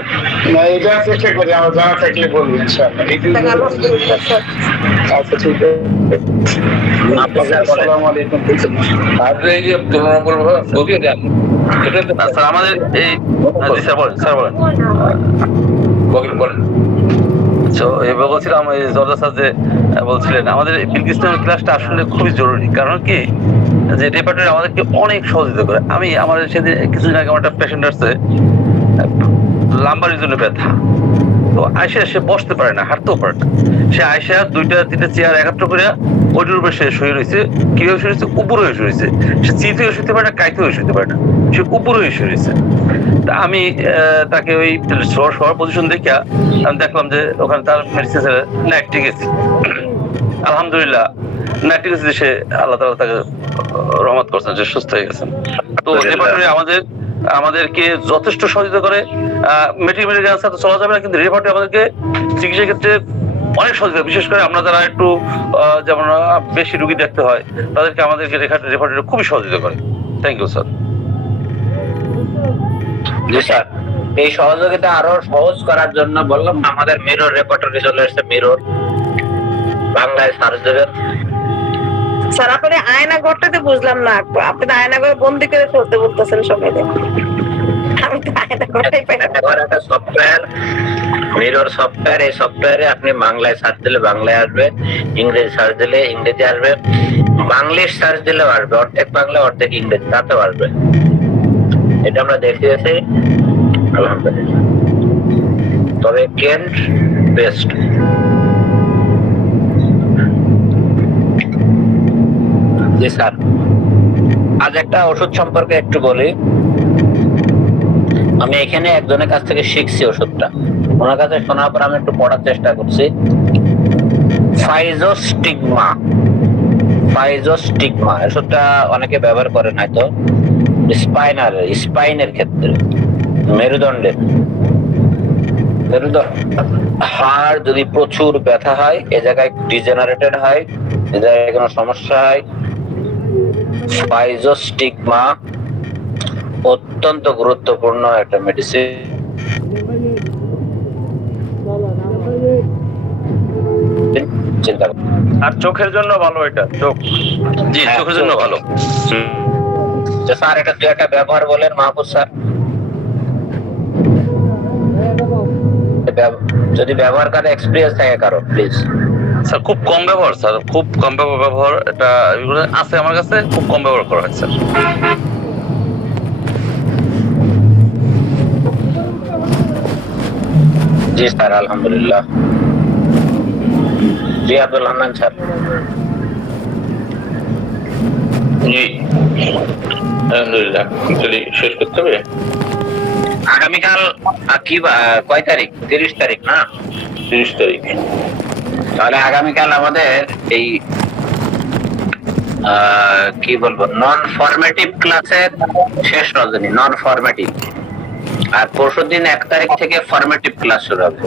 না, এটা চেষ্টা করি, আমার জানা থাকলে বলবো ইনশাআল্লাহ। আলহামদুলিল্লাহ স্যার। আচ্ছা, ঠিক আছে। আসসালামু আলাইকুম। আর এই যে তুলনামূলক গভীর জ্ঞান, এটা তো স্যার আমাদের এই জি স্যার বলেন বলেন। তো এবার বলছিলাম এই জর্জা স্যার যে বলছিলেন আমাদের ফিলকিস্টের ক্লাসটা আসলে খুবই জরুরি। কারণ কি যে রেপার্টরি আমাদেরকে অনেক সহযোগিতা করে। আমার সেদিন কিছুদিন আগে আমার একটা পেশেন্ট আসছে, লাম্বারের জন্য ব্যথা, তো আয়সা সে বসতে পারে না, হাঁটতেও পারে না। সে আয়সা 2-3টা চেয়ার একত্র করে ওইটার উপরে সে শুয়ে রয়েছে। কিভাবে শুয়ে রয়েছে? উপরে হয়ে শুয়ে রয়েছে। সে চিত হয়ে শুতে পারে না, কাইতে হয়ে শুতে পারে না, সে উপরে হয়ে শুয়ে রয়েছে। তা আমি তাকে ওই শোয়ার পজিশন দেখে আমি দেখলাম যে ওখানে তার মেডিসিন ন্যাকটিক এসি, আলহামদুলিল্লাহ ন্যাকটিক এসি সে আল্লাহ তাআলা তাকে রহমত করছেন, যে সুস্থ হয়ে গেছেন। তো রেপার্টরি আমাদেরকে যথেষ্ট সহযোগিতা করে। মেডিকেল সাথে চলা যাবে না, কিন্তু রেপার্টরি আমাদেরকে চিকিৎসার ক্ষেত্রে অনেক সহযোগিতা, বিশেষ করে আমরা যারা একটু যেমন বেশি রুগী দেখতে হয় তাদেরকে আমাদেরকে রেপার্টরি খুবই সহযোগিতা করে। Thank you sir. জি স্যার, এই সহযোগিতা আরো সহজ করার জন্য বললাম আমাদের মিরর রেপার্টরি চলে এসেছে। মিরর বাংলায় সার্চ দেবেন, স্যার আপনি আয়না ঘরটাতে বুঝলাম না, আপনি তো আয়না ঘরে বন্দি করে ফেলতে বলতেছেন সবাইকে। আমি তো আয়না ঘরটাই পাই না। একটা সফটওয়্যার, মিরর সফটওয়্যার, এই সফটওয়্যারে আপনি বাংলায় সার্চ দিলে বাংলায় আসবে, ইংরেজি সার্চ দিলে ইংরেজি আসবে, বাংলিশ সার্চ দিলেও আসবে, অর্ধেক বাংলা অর্ধেক ইংরেজি, তাতেও আসবে। এটা আমরা দেখিয়েছি, আলহামদুলিল্লাহ। তবে কেন্ট বেস্ট। জি স্যার, আজ একটা ওষুধ সম্পর্কে একটু বলি। আমি এখানে একজনের কাছ থেকে শিখছি ওষুধটা, ওনার কাছে শোনার পর আমি একটু পড়ার চেষ্টা করছি। ফাইজোস্টিগমা, ফাইজোস্টিগমা ওষুধটা অনেকে ব্যবহার করেন হয়তো স্পাইনের ক্ষেত্রে, মেরুদণ্ডের হাড় যদি প্রচুর ব্যথা হয়, এ জায়গায় ডিজেনারেটেড হয়, এ জায়গায় কোনো সমস্যা হয়, ফাইজোস্টিগমা অত্যন্ত গুরুত্বপূর্ণ একটা মেডিসিন। চিন্তা করুন। আর চোখের জন্য ভালো এটা, চোখ। জি, চোখের জন্য ভালো। তো স্যার এটা দুই একটা ব্যবহার বলেন মাহফুজ স্যার, যদি ব্যবহার করে এক্সপিরিয়েন্স থাকে কারো, প্লিজ। স্যার খুব কম ব্যবহার, স্যার খুব কম ব্যবহার, এটা এগুলো আছে আমার কাছে, খুব কম ব্যবহার করা হয় স্যার। জি স্যার, আলহামদুলিল্লাহ। জি আব্দুল রহমান স্যার। জি আলহামদুলিল্লাহ, যদি শেষ করতে হবে। আগামীকাল কি কয় তারিখ? 30 তারিখ না? 30 তারিখ। তাহলে আগামীকাল আমাদের এই কি বলবো, নন ফরমেটিভ ক্লাসের শেষ রজনী, নন ফরমেটিভ। আর পরশুদিন 1 তারিখ থেকে ফরমেটিভ ক্লাস শুরু হবে।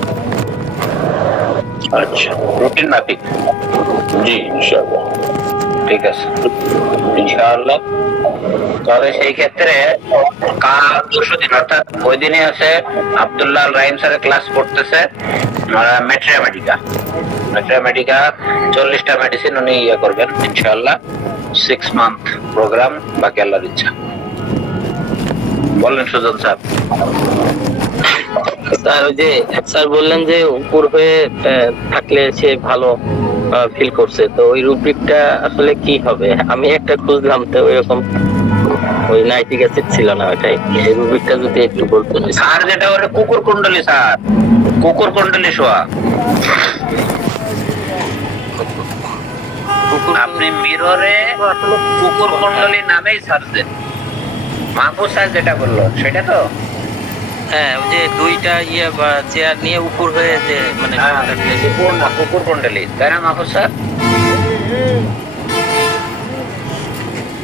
আচ্ছা, রুটিন মাফিক। জি ইনশাআল্লাহ। ঠিক আছে, ইনশাআল্লাহ। তবে সেই ক্ষেত্রে কাল পরশুদিন অর্থাৎ ওই দিনে আছে আব্দুল্লাহ রাহিম স্যারের ক্লাস পড়তেছে ম্যাট্রিয়ামেটিকা। 40টা মেডিসিন উনি ইয়ে করবেন ইনশাআল্লাহ। 6 মান্থ প্রোগ্রাম, বাকি আল্লাহর ইচ্ছা। বলেন সুজন স্যার। স্যার ওই যে স্যার বললেন যে উপর হয়ে থাকলে সে ভালো ফিল করছে, তো ওই রুব্রিকটা আসলে কি হবে? আমি একটা খুঁজলাম, তো ওইরকম ওই নাইট্রিক অ্যাসিড ছিল না ওটাই। এই রুব্রিকটা যদি একটু বলতেন। স্যার যেটা ওটা কুকুর কুণ্ডলী স্যার, কুকুর কুণ্ডলী শোয়া। আপনি মিররে কুকুর কুণ্ডলী নামেই সার্চ দেন, মাহফুজ স্যার যেটা বললো সেটা তো। হ্যাঁ, ওই যে দুইটা চেয়ার নিয়ে উপর হয়ে যে মানে কুকুর কুণ্ডলী, তাই না মাহফুজ স্যার?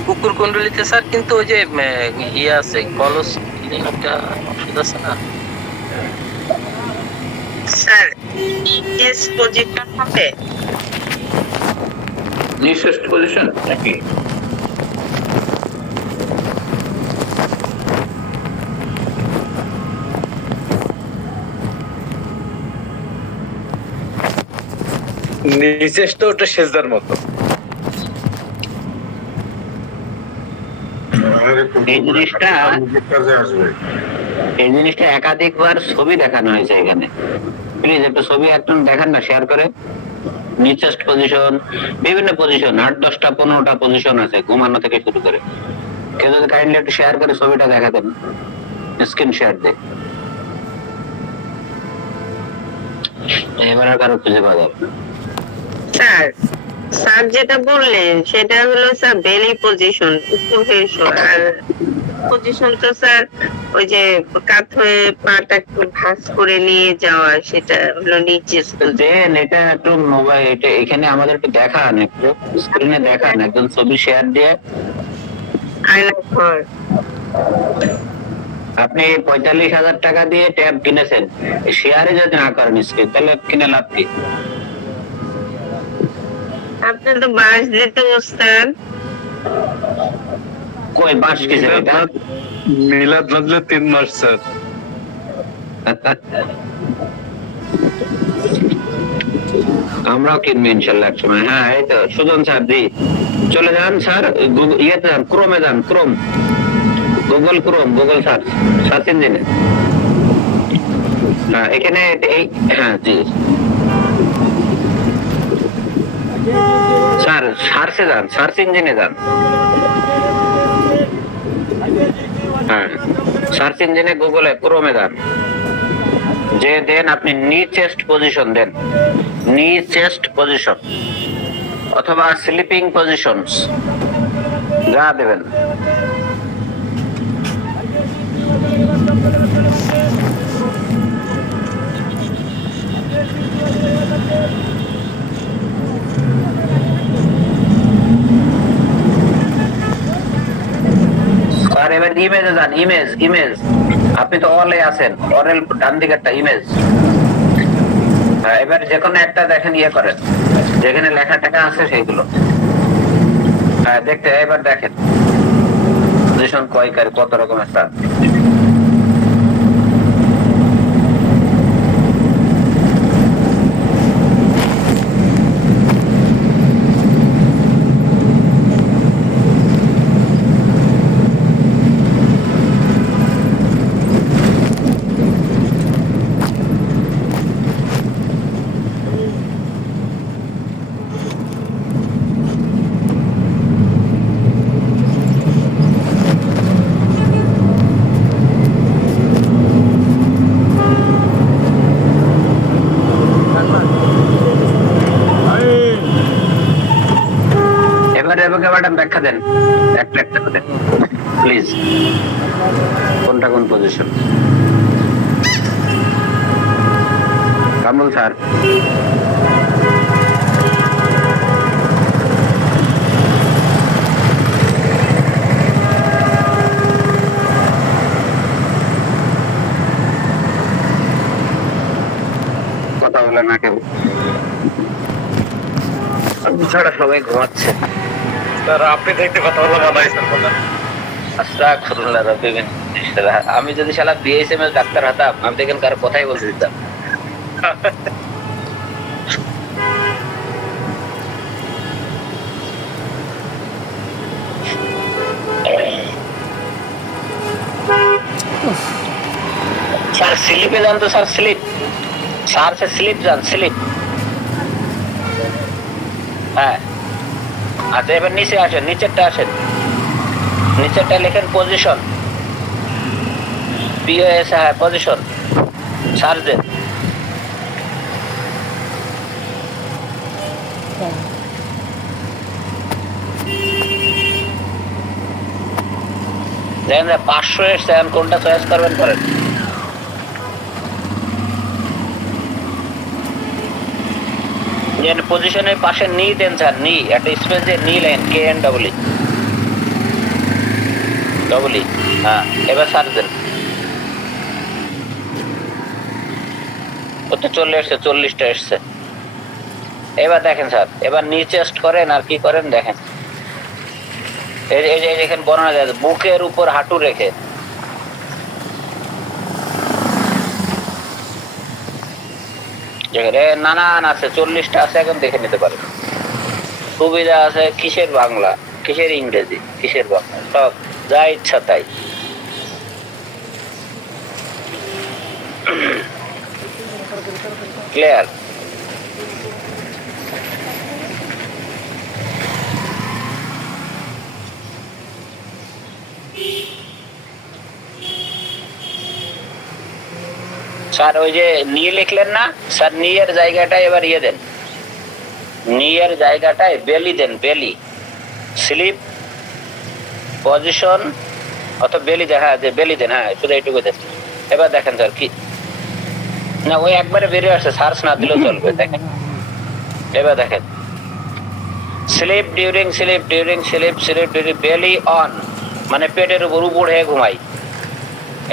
কুকুর কুণ্ডলিতে স্যার, কিন্তু ওই যে আছে কলস একটা ওষুধ আছে না স্যার? ইংলিশ পজিশন হবে? নিচেস্ট পজিশন নাকি? নিচেস তো ওটা সেজদার মতো। এই জিনিসটা একাধিকবার ছবি দেখানো হয়েছে এখানে। প্লিজ একটু ছবি একটু দেখান না, শেয়ার করে। নিচেস্ট পজিশন, বিভিন্ন পজিশন, 8-10টা 15টা পজিশন আছে ঘুমানো থেকে শুরু করে। কেউ যদি কাইন্ডলি একটু শেয়ার করে ছবিটা দেখাতেন, স্ক্রিন শেয়ার দিয়ে। এবার আর কারো খুঁজে পাওয়া যাবে না। স্যার, স্যার যেটা বললেন সেটা হলো স্যার বেলি পজিশন, উপর হয়ে শোয়া। আর পজিশন তো স্যার ওই যে কাত হয়ে পাটা একটু ভাঁজ করে নিয়ে যাওয়া, সেটা হলো নিচে। দেন এটা একটু মোবাইল, এটা এখানে আমাদের একটু দেখান, একটু স্ক্রিনে দেখান, একজন ছবি শেয়ার দিয়ে। আয়না ঘর। আপনি 45,000 টাকা দিয়ে ট্যাব কিনেছেন, শেয়ারে যদি না করেন স্ক্রিন, তাহলে কিনে লাভ কি? আপনি তো বাস দিতে বসতেন। কই বাস কিসে এটা? মিলাদ বদলে 3 মাস স্যার। আমরাও কিনবো ইনশাল্লাহ এক সময়। হ্যাঁ এই তো সুজন স্যার জি। চলে যান স্যার, ইয়েতে যান, ক্রোমে যান, ক্রোম, গুগল সার্চ ইঞ্জিনে। হ্যাঁ এখানে এই, হ্যাঁ জি স্যার, সার্চে যান, সার্চ ইঞ্জিনে যান। হ্যাঁ সার্চ ইঞ্জিনে, গুগলে, ক্রোমে যান, যে দেন আপনি নি চেস্ট পজিশন দেন, নি চেস্ট পজিশন অথবা স্লিপিং পজিশনস যা দেবেন। আর এবার ইমেজে যান, ইমেজ আপনি তো অলে আছেন, অরেল ডান দিকে একটা ইমেজ। এবার যে কোনো একটা দেখেন, ইয়ে করেন যেখানে লেখা টেখা আছে সেইগুলো। হ্যাঁ দেখতে, এবার দেখেন পজিশন কয়কার, কত রকম একটা। ম্যাডাম ব্যাখ্যা দেন, একটা দেন প্লিজ, কোনটা কোন পজিশন। কামরুল স্যার, কথা বলে না কেউ, ছাড়া সবাই ঘুমাচ্ছে। আপনি দেখতে কথা বলা বানাইছেন বলেন। আমি যদি শালা বিএসএম এর ডাক্তার হতাম, আমি দেখেন কারো কথাই বলতে দিতাম। স্যার স্লিপে যান তো, স্যার স্লিপ, স্যার সে স্লিপ যান, স্লিপ। হ্যাঁ আচ্ছা এবার নিচে আসেন, নিচেরটা আসেন, নিচেরটা লেখেন পজিশন, পিওএস, হ্যাঁ পজিশন, সার্চ দেন। দেখেন 500 এসছে, এখন কোনটা চয়েস করবেন করেন। পজিশনের পাশে নি দেন স্যার, নি একটা স্পেস দিয়ে নি লাইন, KNEE। হ্যাঁ এবার সার্চ দেন, ও তো চলে এসছে, 40টা এসছে। এবার দেখেন স্যার, এবার নি চেস্ট করেন আর কি করেন দেখেন, এই যে দেখেন বর্ণনা দেয়, বুকের উপর হাঁটু রেখে। নানান আছে, 40টা আছে, এখন দেখে নিতে পারেন। সুবিধা আছে, কিসের বাংলা, কিসের ইংরেজি, কিসের বাংলা, সব যা ইচ্ছা তাই। ক্লিয়ার? স্যার ওই যে নিয়ে লিখলেন না স্যার, নিয়ের জায়গাটায় এবার ইয়ে দেন, নিয়ের জায়গাটায় বেলি দেন, বেলি, স্লিপ পজিশন অথবা বেলি দেন, হ্যাঁ বেলি দেন, হ্যাঁ শুধু এইটুকু দেন। এবার দেখেন স্যার কি না, ওই একবারে বেরিয়ে আসছে, সার্চ না দিলেও চলবে। দেখেন এবার দেখেন, স্লিপ ডিউরিং বেলি অন, মানে পেটের উপর উপর হয়ে ঘুমাই।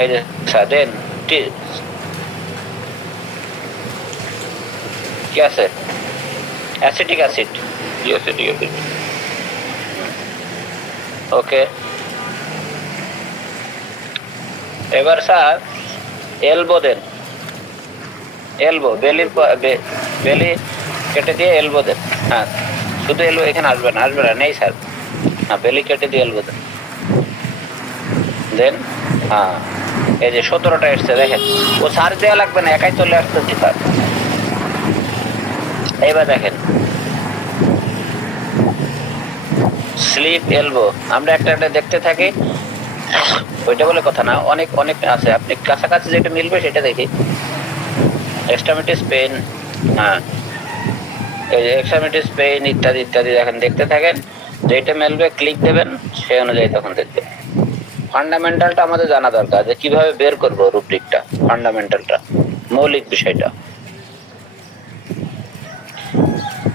এই যে স্যার দেন কি আছে, অ্যাসিটিক অ্যাসিড, ওকে। এবার স্যার এলবো দেন, এলবো, বেলি কেটে দিয়ে এলবো দেন। হ্যাঁ শুধু এলবো, এখানে আসবে না, নেই স্যার। বেলি কেটে দিয়ে এলবো দেন। হ্যাঁ, এই যে 17টা এসছে দেখেন, ও সার দেওয়া লাগবে না, একাই চলে আসতেছি স্যার। এইবার দেখেন স্লিপ এলবো, আমরা একটা একটা দেখতে থাকি, ওইটা বলে কথা না, অনেক অনেক আছে, আপনি কাছাকাছি যেটা মিলবে সেটা দেখি। এক্সট্রামিটিস পেইন, হ্যাঁ এই যে এক্সট্রামিটিস পেইন ইত্যাদি ইত্যাদি দেখেন, দেখতে থাকেন, যেটা মিলবে ক্লিক দেবেন, সেই অনুযায়ী তখন দেখবেন। ফান্ডামেন্টালটা আমাদের জানা দরকার, যে কিভাবে বের করবো রুব্রিকটা, ফান্ডামেন্টালটা মৌলিক বিষয়টা।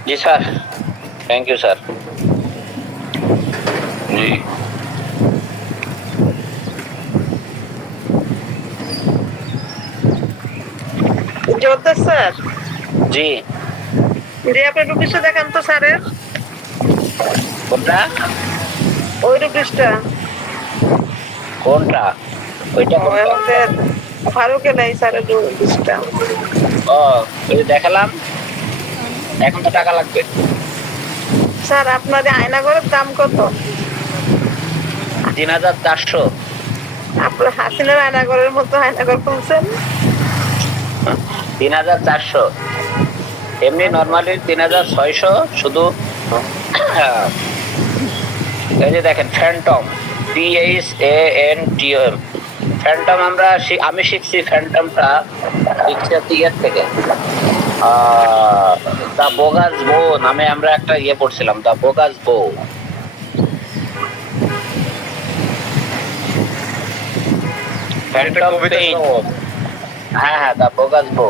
জি স্যার, থ্যাংক ইউ স্যার। জি জোরদার স্যার, জি যে আপনার রুপিসটা দেখান তো স্যারের, কোনটা ওই রুপিসটা কোনটা ওইটা কোনটা? আমাদের ফারুকে নাই স্যারের রুপিসটা। ও ওই যে দেখালাম, এখন তো টাকা লাগবে। স্যার আপনাদের আয়নাঘরের দাম কত? 3400। আপনার হাসিনার আয়নাঘরের মতো আয়নাঘর খুলছেন? 3400, এমনি নর্মালি 3600 শুধু। এই যে দেখেন ফ্যান্টম, PHANTOM, ফ্যান্টম আমি শিখছি ফ্যান্টমটা ইয়ের থেকে, দা বোগাস বো নামে আমরা একটা ইয়ে পড়ছিলাম, দা বোগাস বো। ফ্যান্টম পেইন, হ্যাঁ হ্যাঁ দা বোগাস বো,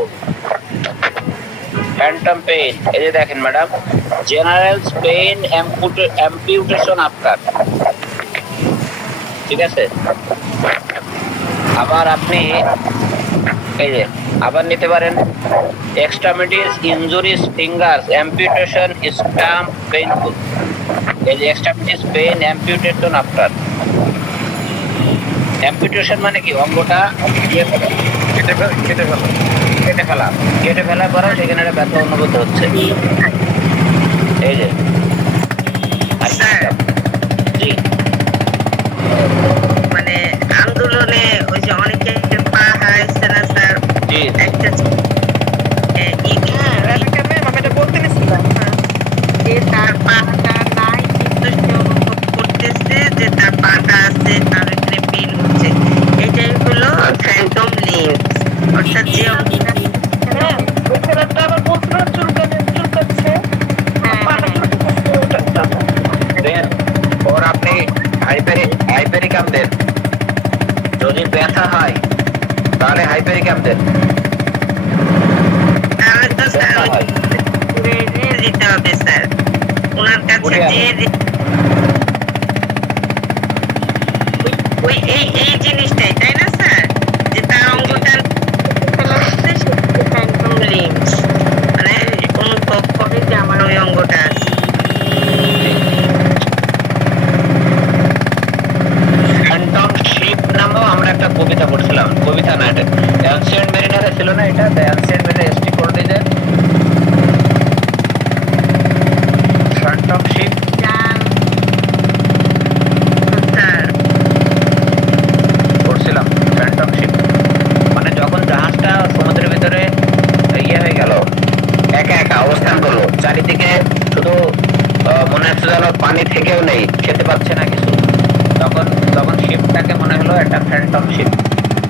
ফ্যান্টম পেইন। এই যে দেখেন ম্যাডাম, জেনারেল পেইন অ্যাম্পিউটেশন আফটার, ঠিক আছে। আবার আপনি এই যে আবার নিতে পারেন এক্সট্রামিটিস ইনজুরিস ফিঙ্গার্স অ্যাম্পিউটেশন স্টাম্প পেইনফুল। এই যে এক্সট্রামিটিস পেইন অ্যাম্পিউটেশন আফটার, অ্যাম্পিউটেশন মানে কি, অঙ্গটা ইয়ে করে কেটে ফেলার পরে সেখানে একটা ব্যথা অনুভূত হচ্ছে। এই যে স্যার জি মানে আন্দোলনে ওই যে অনেকে পা হারাইছে না স্যার, জি একটা আমি এটা বলতে নিছিলাম। যে তার পাটা নাই কিন্তু সে অনুভব করতেছে যে তার পাটা আছে, তার এখানে পেন হচ্ছে, এটাই হলো ফ্যান্টম লিম্বস, অর্থাৎ যে হ্যাঁ, ওই ছেলেটা আবার বলছিল চুলকাচ্ছে, পাটা চুলকাচ্ছে, ওটা দেন ওর আপনি হাইপেরিকাম দেন, যদি ব্যথা হয় তাহলে হাইপেরিকাম দেন। তাহলে তো স্যার ব্যথা হয় দিতে হবে স্যার, ওনার কাছে যে ওই এই জিনিসটাই, তাই না স্যার, যে তার অঙ্গটার ফ্যান্টম লিম্বস, মানে অনুভব করে যে আমার ওই অঙ্গটা আছে। ফ্যান্টম শিপ নামেও আমরা একটা কবিতা পড়ছিলাম, কবিতা না এটা অ্যানসিয়েন্ট মেরিনারে ছিল না, এটা অ্যানসিয়েন্ট মেরিনার এসটি কোর্টিজের ফ্যান্টম শিপ স্যার করছিলাম। ফ্যান্টম শিপ মানে যখন জাহাজটা সমুদ্রের ভিতরে ইয়ে হয়ে গেল, একা একা অবস্থান করলো, চারিদিকে শুধু মনে হচ্ছে যেন পানি থেকেও নেই, খেতে পাচ্ছে না কিছু, তখন তখন শিপটাকে মনে হলো একটা ফ্যান্টম শিপ,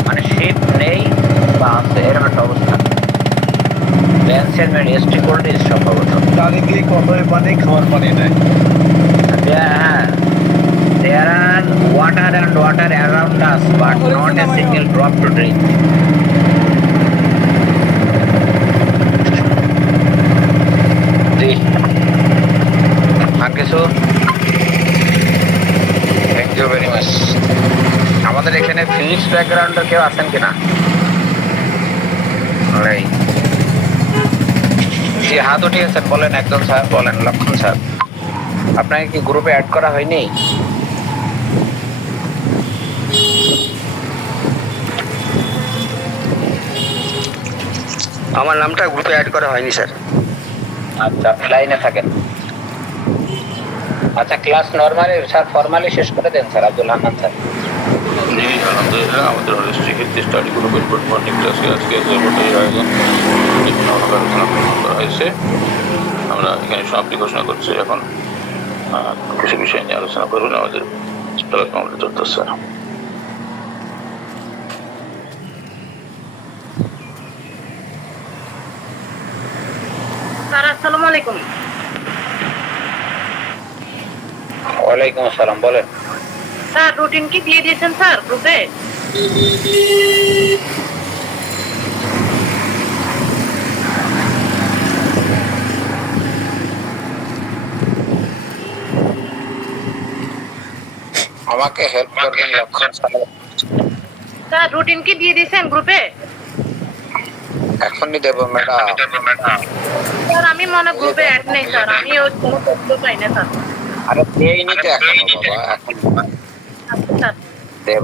মানে শিপ নেই বা আছে এরকম একটা অবস্থা। এসটি কোল্ডিজ সম্ভবত চারিদিকে কতই পানি, খাওয়ার পানি নাই। হ্যাঁ, there are water and water around us but not a single drop to drink. জি আর কিছু? Thank you very much. আমাদের এখানে ফিজিক্স ব্যাকগ্রাউন্ডের কেউ আছেন কিনা? নেই। জি হাত উঠিয়েছেন, বলেন একজন স্যার, বলেন লক্ষণ স্যার, আপনাকে কি গ্রুপে অ্যাড করা হয়নি? আমার নামটা গ্রুপে অ্যাড করা হয়নি স্যার। আচ্ছা, লাইনে থাকেন। আচ্ছা, ক্লাস নরমালি স্যার ফরমালি শেষ করে দেন স্যার আব্দুল হান্নান স্যার। জি আলহামদুলিল্লাহ, আমাদের হলিস্টিক ক্ষেত্রে স্টাডি গ্রুপের গুড মর্নিং ক্লাসে আজকে রেপোর্টের আয়োজন বিভিন্ন আলোচনা করা হয়েছে। আমরা এখানে সমাপ্তি ঘোষণা করছি। এখন কিছু বিষয় নিয়ে আলোচনা করবেন আমাদের চলতেছে। স্যার আসসালামু আলাইকুম। ওয়ালাইকুম আসসালাম, বলেন। স্যার রুটিন কি দিয়ে দিয়েছেন স্যার গ্রুপে? আমাকে হেল্প করবেন লক্ষণ স্যার। স্যার রুটিন কি দিয়ে দিয়েছেন গ্রুপে? এখনই দেবো ম্যাডাম। স্যার আমি মনে গ্রুপে অ্যাড নেই স্যার, আমি ওই কোনো তথ্য পাই না স্যার। আরে দেইনি তো এখনো বাবা, এখন আচ্ছা স্যার। দেব।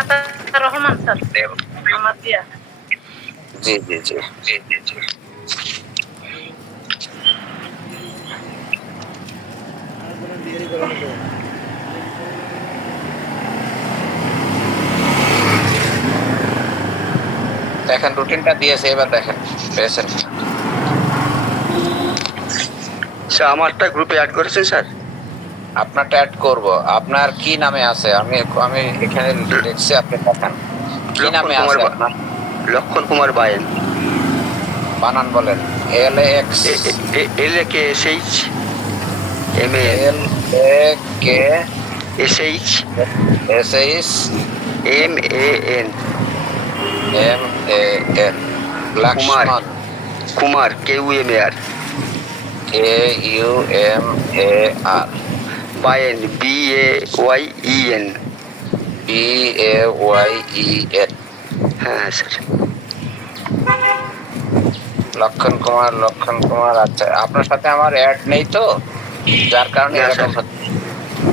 আতা রহমান স্যার আমার দিয়া। জি জি জি জি জি জি। দেখেন রুটিনটা দিয়েছে, এবার দেখেন পেয়েছেন। স্যার আমারটা গ্রুপে অ্যাড করেছেন স্যার? আপনারটা অ্যাড করব। আপনার কি নামে আছে? আমি আমি এখানে লিখছি, আপনি দেখান কি নামে আছে আপনার। লক্ষণ কুমার বায়েন। বানান বলেন। L A X L A K S H M A L A K S H S H M A N M A N. Lakshman Kumar K U M A R K U M A R. Bayen B A Y E N. B A Y E N. হ্যাঁ sir. Lakshman Kumar, লক্ষণ কুমার। আচ্ছা, আপনার সাথে আমার add নেই তো, যার কারণে এরকম হচ্ছে।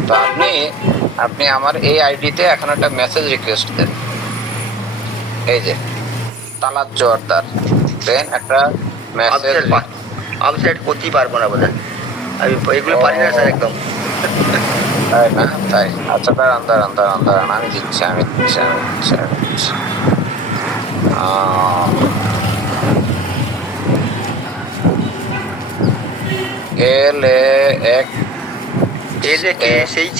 তো আপনি আপনি আমার এই আইডিতে এখন একটা মেসেজ রিকোয়েস্ট দেন। এই যে তালাত জোয়ারদার দেন একটা মেসেজ। আমি স্যার করতেই পারবো না বোধ, আমি এগুলো পারি না স্যার একদম। তাই না? তাই আচ্ছা, দাঁড়ান দাঁড়ান দাঁড়ান দাঁড়ান, আমি দিচ্ছি আমি দিচ্ছি আমি দিচ্ছি আমি দিচ্ছি। L A X L A K S H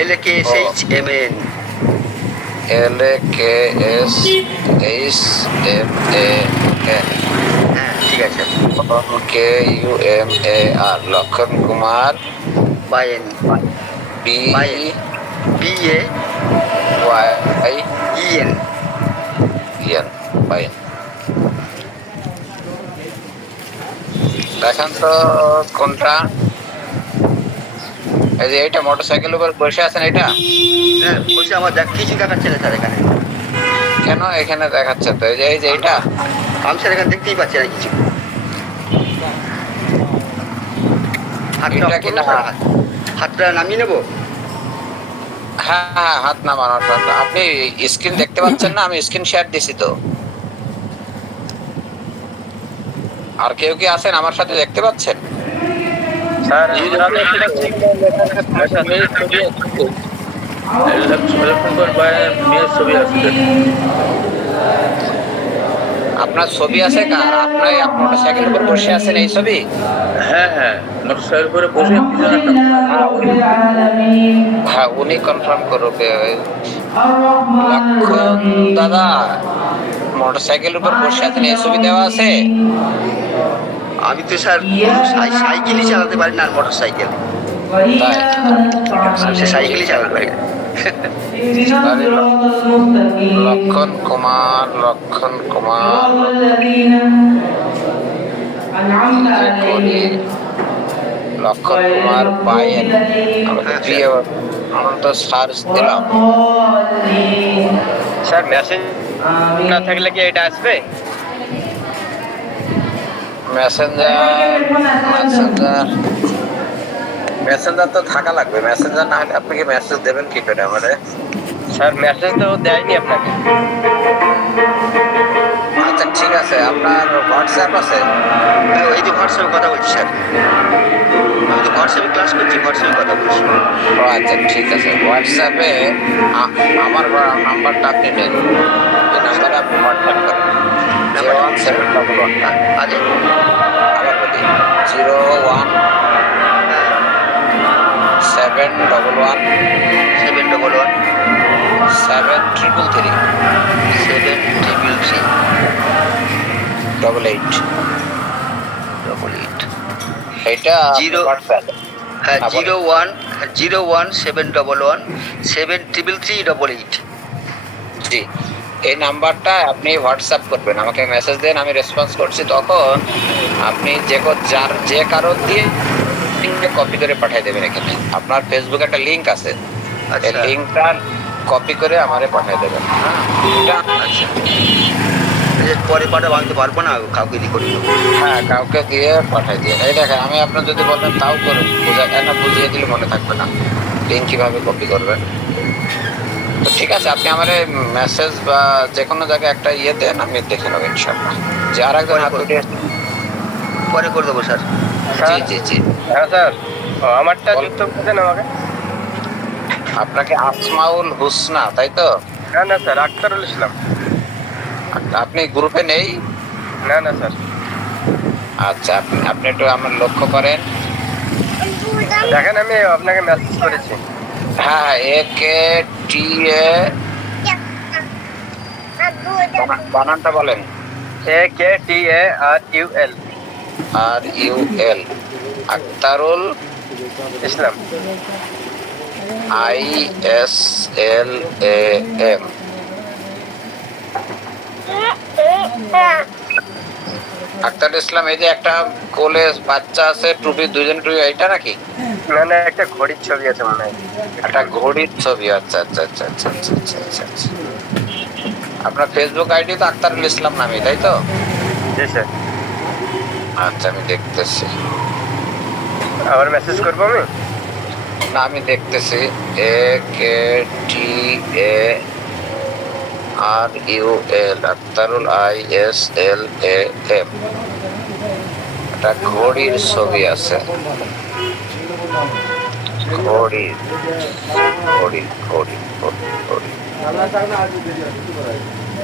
L A K S H M N. L A K S H M A N. হ্যাঁ ঠিক আছে। K U M A R. Lakshman Kumar Bayen B B A Y E N. N বাইন। দেখেন তো কোনটা? এই যে এইটা মোটরসাইকেলের উপর বসে আছেন, এটা? হ্যাঁ বলছি, আমার কিছু দেখাচ্ছে না স্যার এখানে। কেন এখানে দেখাচ্ছে তো? এই যে এইটা আমি স্যার এখানে দেখতেই পাচ্ছি না কিছু। এটা কি না? হাতটা নামিয়ে নেবো? হ্যাঁ হ্যাঁ, হাত নামানো। আপনি স্ক্রিন দেখতে পাচ্ছেন না? আমি স্ক্রিন শেয়ার দিছি তো। আর কেউ কি আছেন আমার সাথে, দেখতে পাচ্ছেন? স্যার ছবি আসছে। আপনার ছবি আছে কার? আপনি মোটরসাইকেলের উপর বসে আছেন, এই ছবি? হ্যাঁ হ্যাঁ, মোটরসাইকেল করে বসে হ্যাঁ, উনি কনফার্ম করবে। লক্ষণ দাদা মোটরসাইকেলের উপর বসে আছেন, এই ছবি দেওয়া আছে? আমি তো স্যার সাইকেলই চালাতে পারি না, মোটর সাইকেল। সাইকেলই চালাতে পারি না। লক্ষণ কুমার, লক্ষণ কুমার লক্ষণ কুমার বায়েন। আমরা তো সার্চ দিলাম। স্যার মেসেজ না থাকলে কি এটা আসবে? মেসেঞ্জার তো থাকা লাগবে। মেসেঞ্জার না হলে আপনি কি মেসেজ দেবেন কি করে আমারে? স্যার মেসেজ তো দেয়নি আপনাকে। আচ্ছা ঠিক আছে, আপনার হোয়াটসঅ্যাপ আছে? এই যে হোয়াটসঅ্যাপে কথা বলছি স্যার। আমি তো হোয়াটসঅ্যাপে ক্লাস করছি, হোয়াটসঅ্যাপে কথা বলছি। ও আচ্ছা, ঠিক আছে। হোয়াটসঅ্যাপে আমার নাম্বারটা আপনি নেন, এই নাম্বারে আপনি হোয়াটসঅ্যাপ করেন 01711। আগে আবার বলি 01711 711 7333 733 88 88। এটা Zero- হোয়াটসঅ্যাপ। হ্যাঁ, হ্যাঁ, বলেন। 01711 73388। জি, এই নাম্বারটা আপনি হোয়াটসঅ্যাপ করবেন, আমাকে মেসেজ দেন, আমি রেসপন্স করছি। তখন আপনি যে কারো দিয়ে কপি করে পাঠিয়ে দেবেন। এখানে আপনার ফেসবুকে একটা লিংক আছে, এই আচ্ছা লিংকটা কপি করে আমারে পাঠিয়ে দেবেন। হ্যাঁ, এটা আচ্ছা, পরে পাঠাবো, আমি তো পারবো না, কাউকে দিয়ে করে দেবো। হ্যাঁ, কাউকে দিয়ে পাঠিয়ে দিয়ে। এই দেখেন, আমি আপনার যদি বলেন তাও করে বুঝিয়ে দিলে মনে থাকবে না লিংক কিভাবে কপি করবেন। তো ঠিক আছে, আপনি আমার মেসেজ বা যে কোনো জায়গায় একটা দেন, আমি দেখে নেবো ইনশাআল্লাহ। যে আর একজন পরে করে দেবো স্যার। জি জি জি। হ্যাঁ স্যার, আমারটা বল। যুক্ত করে দেন আমাকে। আপনাকে আসমাউল হুসনা, তাই তো? না স্যার, আক্তারুল ইসলাম। আপনি গ্রুপে নেই? না স্যার। আচ্ছা, আপনি একটু আমার লক্ষ্য করেন। দেখেন, আমি আপনাকে মেসেজ করেছি। হ্যাঁ, AKTA বানানটা বলেন। AKTARUL RUL আক্তারুল ইসলাম। ISLAM। আক্তারুল ইসলাম, এই যে একটা কোলে বাচ্চা আছে, টুপি, দুইজন টুপি, এইটা নাকি? না, একটা ঘড়ির ছবি আছে মনে হয়। একটা ঘড়ির ছবি। আচ্ছা আচ্ছা আচ্ছা আচ্ছা আচ্ছা আচ্ছা আচ্ছা আচ্ছা। আপনার ফেসবুক আইডি তো আক্তারুল ইসলাম নামে, তাই তো? জি স্যার। আচ্ছা, আমি দেখতেছি। আবার মেসেজ করবো আমি? না, আমি দেখতেছি। AKTARUL Aktarul ISLAM। একটা ঘড়ির ছবি আছে। ঘড়ি ঘড়ি ঘড়ি ঘড়ি ঘড়ি।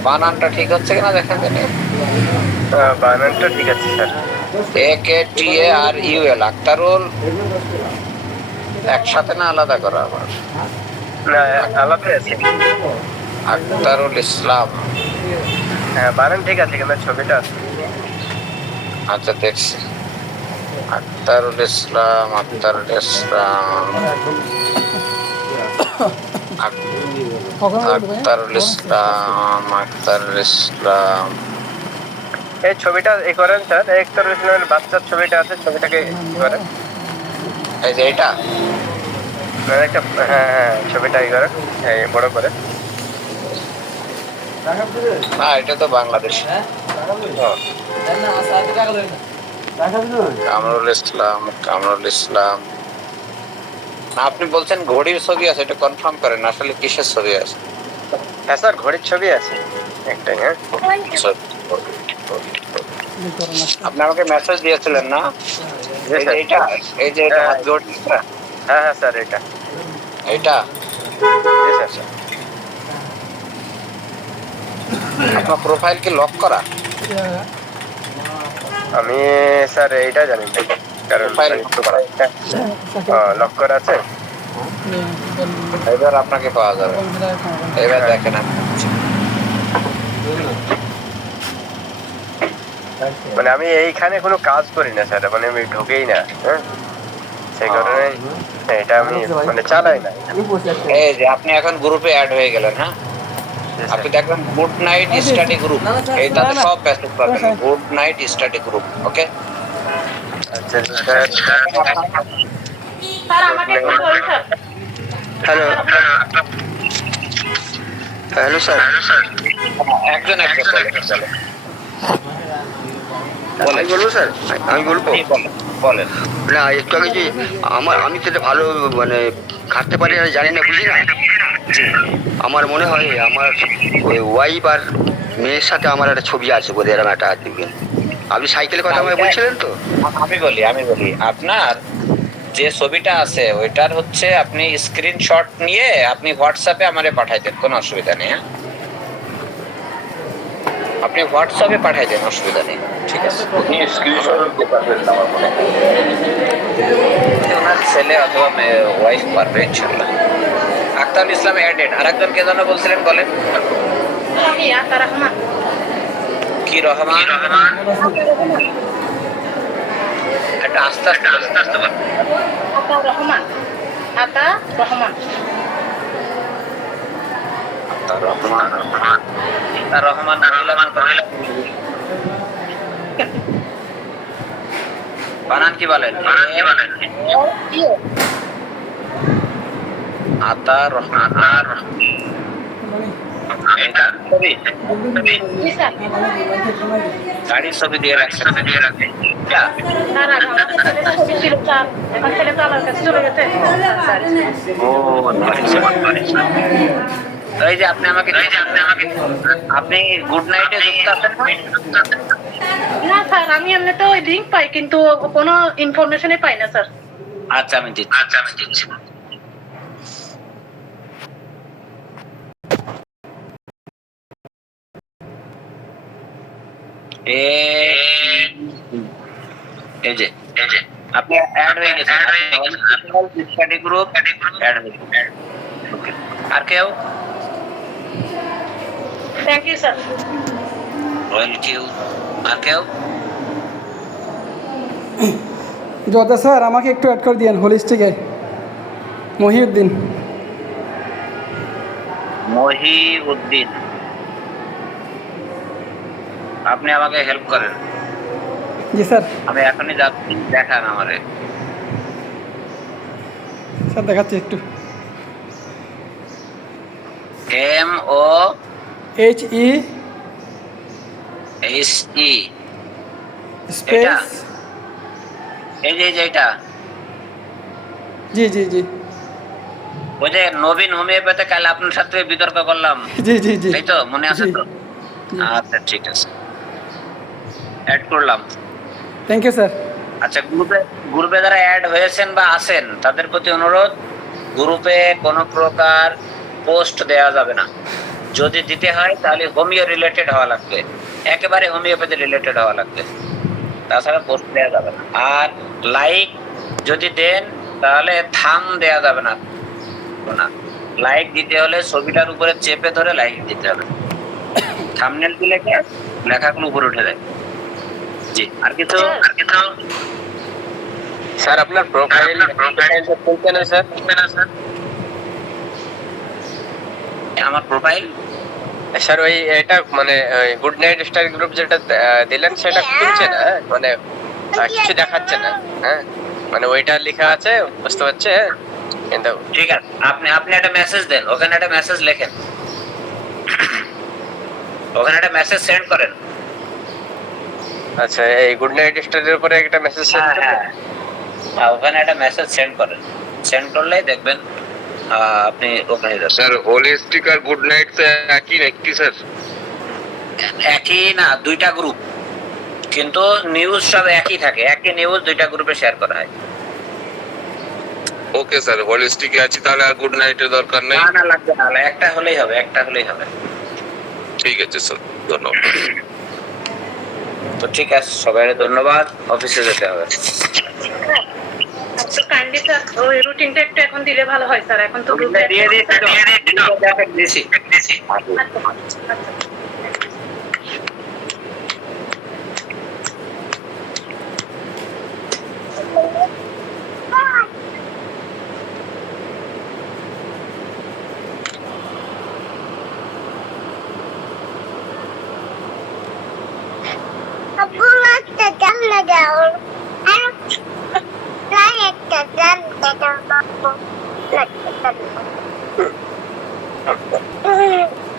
বানানটা ঠিক হচ্ছে কিনা দেখেন জানি। বানানটা ঠিক আছে স্যার। AKTARUL আক্তারুল, একসাথে না আলাদা করা? আবার না, আলাদা আছে। আক্তারুল ইসলাম। হ্যাঁ, বানান ঠিক আছে, কিন্তু ছবিটা আছে। আচ্ছা, দেখছি। আক্তারুল ইসলাম, আক্তারুল ইসলাম, আক্তারুল ইসলাম, আক্তারুল ইসলাম। এই ছবিটা করেন স্যার, আক্তারুল ইসলামের বাচ্চার ছবিটা আছে, ছবিটাকে করেন। এই যে এটা? একটা হ্যাঁ, ছবিটা করেন, এই বড় করে। না, এটা তো বাংলাদেশ। কামরুল ইসলাম, কামরুল ইসলাম। না, আপনি বলছেন ঘড়ির ছবি আছে, এটা কনফার্ম করেন আসলে কিসের ছবি আছে? হ্যাঁ স্যার, ঘড়ির ছবি আছে একটাই। হ্যাঁ, আপনি আমাকে মেসেজ দিয়েছিলেন না? এই যে এটা, এই যে এটা হাত ঘড়িটা? হ্যাঁ স্যার, এটা। এইটা? জি স্যার। আপনার প্রোফাইল কি লক করা? আমি স্যার এইটা জানি না, কারণ প্রোফাইল লক করা আছে। এবার আপনাকে পাওয়া যাবে। এবার দেখেন, মানে আমি এইখানে কোনো কাজ করি না স্যার, মানে আমি ঢুকেই না। হ্যাঁ, সেই কারণে এটা আমি মানে চালাই না। এই যে আপনি এখন গ্রুপে অ্যাড হয়ে গেলেন। হ্যাঁ, আপনি দেখবেন গুড নাইট স্টাডি গ্রুপ, এইটাতে সব মেসেজ পাবেন। Good night study group. Okay, আচ্ছা স্যার। স্যার আমাকে একটু বলছেন। Hello hello sir. একজন একজন বলেন। আমি বলবো স্যার, আমি বলবো। বলেন। না, একটু আগে যে আমি তো এটা ভালো মানে খাটতে পারি না, জানি না, বুঝি না। আমার মনে হয় আমার ওই ওয়াইফ আর মেয়ের সাথে আমার একটা ছবি আছে বোধ হয়, এরকম একটা দিবেন। আপনি সাইকেলের কথা আমায় বলছিলেন তো? আমি বলি আপনার যে ছবিটা আছে ওইটার হচ্ছে আপনি স্ক্রিনশট নিয়ে আপনি হোয়াটসঅ্যাপে আমারে পাঠাই দেন, কোনো অসুবিধা নেই। হ্যাঁ, আপনি হোয়াটসঅ্যাপে পাঠাই দেন, অসুবিধা নেই। ঠিক আছে, উনি স্ক্রিনশট দিতে পারবেন না আমার মনে হয়। ওনার ছেলে অথবা ওয়াইফ পারবে ইনশাল্লাহ। আক্তারুল ইসলাম অ্যাডেড। আরেকজন কে যেন বলছিলেন, বলেন। আমি আতা রহমান। কি রহমান? একটা আস্তে আস্তে বলেন। আতা রহমান। আতা রহমান। রহমান বানান কি বলেন? আতা রহমান। আর গাড়ির ছবি দিয়ে রাখছেন। এখন ছেলে তো আমার কাছে চলে গেছে। এই যে আপনি আপনি গুড নাইটে যুক্ত আছেন না? না স্যার, আমি এমনি তো ওই লিঙ্ক পাই, কিন্তু কোনো ইনফরমেশনই পাই না স্যার। আচ্ছা আমি দিচ্ছি। এই যে আপনি অ্যাড হয়ে গেছেন। স্টাডি গ্রুপ অ্যাড হয়ে গেছেন। ওকে, আর কেউ? Thank you sir. ওয়েলকাম। আর কেউ? যত স্যার আমাকে একটু অ্যাড করে দিয়েন হোলিস্টিকে। মহিউদ্দিন। আপনি আমাকে হেল্প করেন। জি স্যার। আমি এখনই যাচ্ছি, দেখান আমারে। স্যার দেখাচ্ছি একটু। MOHESE space. এই যে এটা জি জি জি ওই যে নবীন হোমিওপ্যাথি কাল আপনার সাথে বিতর্ক করলাম। জি জি জি তাই তো, মনে আছে তো? আচ্ছা ঠিক আছে, অ্যাড করলাম। Thank you sir. আচ্ছা, গ্রুপে যারা অ্যাড হয়েছেন বা আছেন তাদের প্রতি অনুরোধ, গ্রুপে কোনো প্রকার পোস্ট দেওয়া যাবে না। যদি দিতে হয় তাহলে হোমিও রিলেটেড হওয়া লাগবে, একেবারে হোমিওপ্যাথি রিলেটেড হওয়া লাগবে, তাছাড়া পোস্ট দেওয়া যাবে না। আর লাইক যদি দেন তাহলে থাম দেওয়া যাবে না। লাইক দিতে হলে ছবিটার উপরে চেপে ধরে লাইক দিতে হবে। থাম্বনেল দিলে লেখাগুলো উপরে উঠে যায়। জি, আর কিছু? স্যার আপনার প্রোফাইল খুলছে না স্যার? আমার প্রোফাইল স্যার ওই এটা মানে গুড নাইট স্টার গ্রুপ যেটা দিলেন সেটা খুলছে না, মানে কিছু দেখাচ্ছে না। হ্যাঁ, মানে ওইটা লেখা আছে বুঝতে পারছে, কিন্তু ঠিক আছে। আপনি একটা মেসেজ দেন, ওখানে একটা মেসেজ লেখেন, ওখানে একটা মেসেজ সেন্ড করেন। আচ্ছা, এই গুড নাইট স্টারের উপরে একটা মেসেজ সেন্ড করবেন। হ্যাঁ, ওখানে একটা মেসেজ সেন্ড করেন। সেন্ড করলেই দেখবেন আপনি ওখানে যাবেন। স্যার হোলিস্টিক আর গুড নাইট তো একই নাকি স্যার? একই না, দুইটা গ্রুপ, কিন্তু নিউজ সব একই থাকে। একই নিউজ দুইটা গ্রুপে শেয়ার করা হয়। ওকে স্যার, হোলিস্টিকে আছি তাহলে আর গুড নাইটের দরকার নেই? না লাগবে না, একটা হলেই হবে, ঠিক আছে স্যার, ধন্যবাদ। তো ঠিক আছে, সবাই ধন্যবাদ, অফিসে যেতে হবে। আচ্ছা কাইন্ডলি স্যার ওই রুটিনটা একটু এখন দিলে ভালো হয় স্যার। এখন তো গ্রুপে দিয়ে দিয়েছি। Like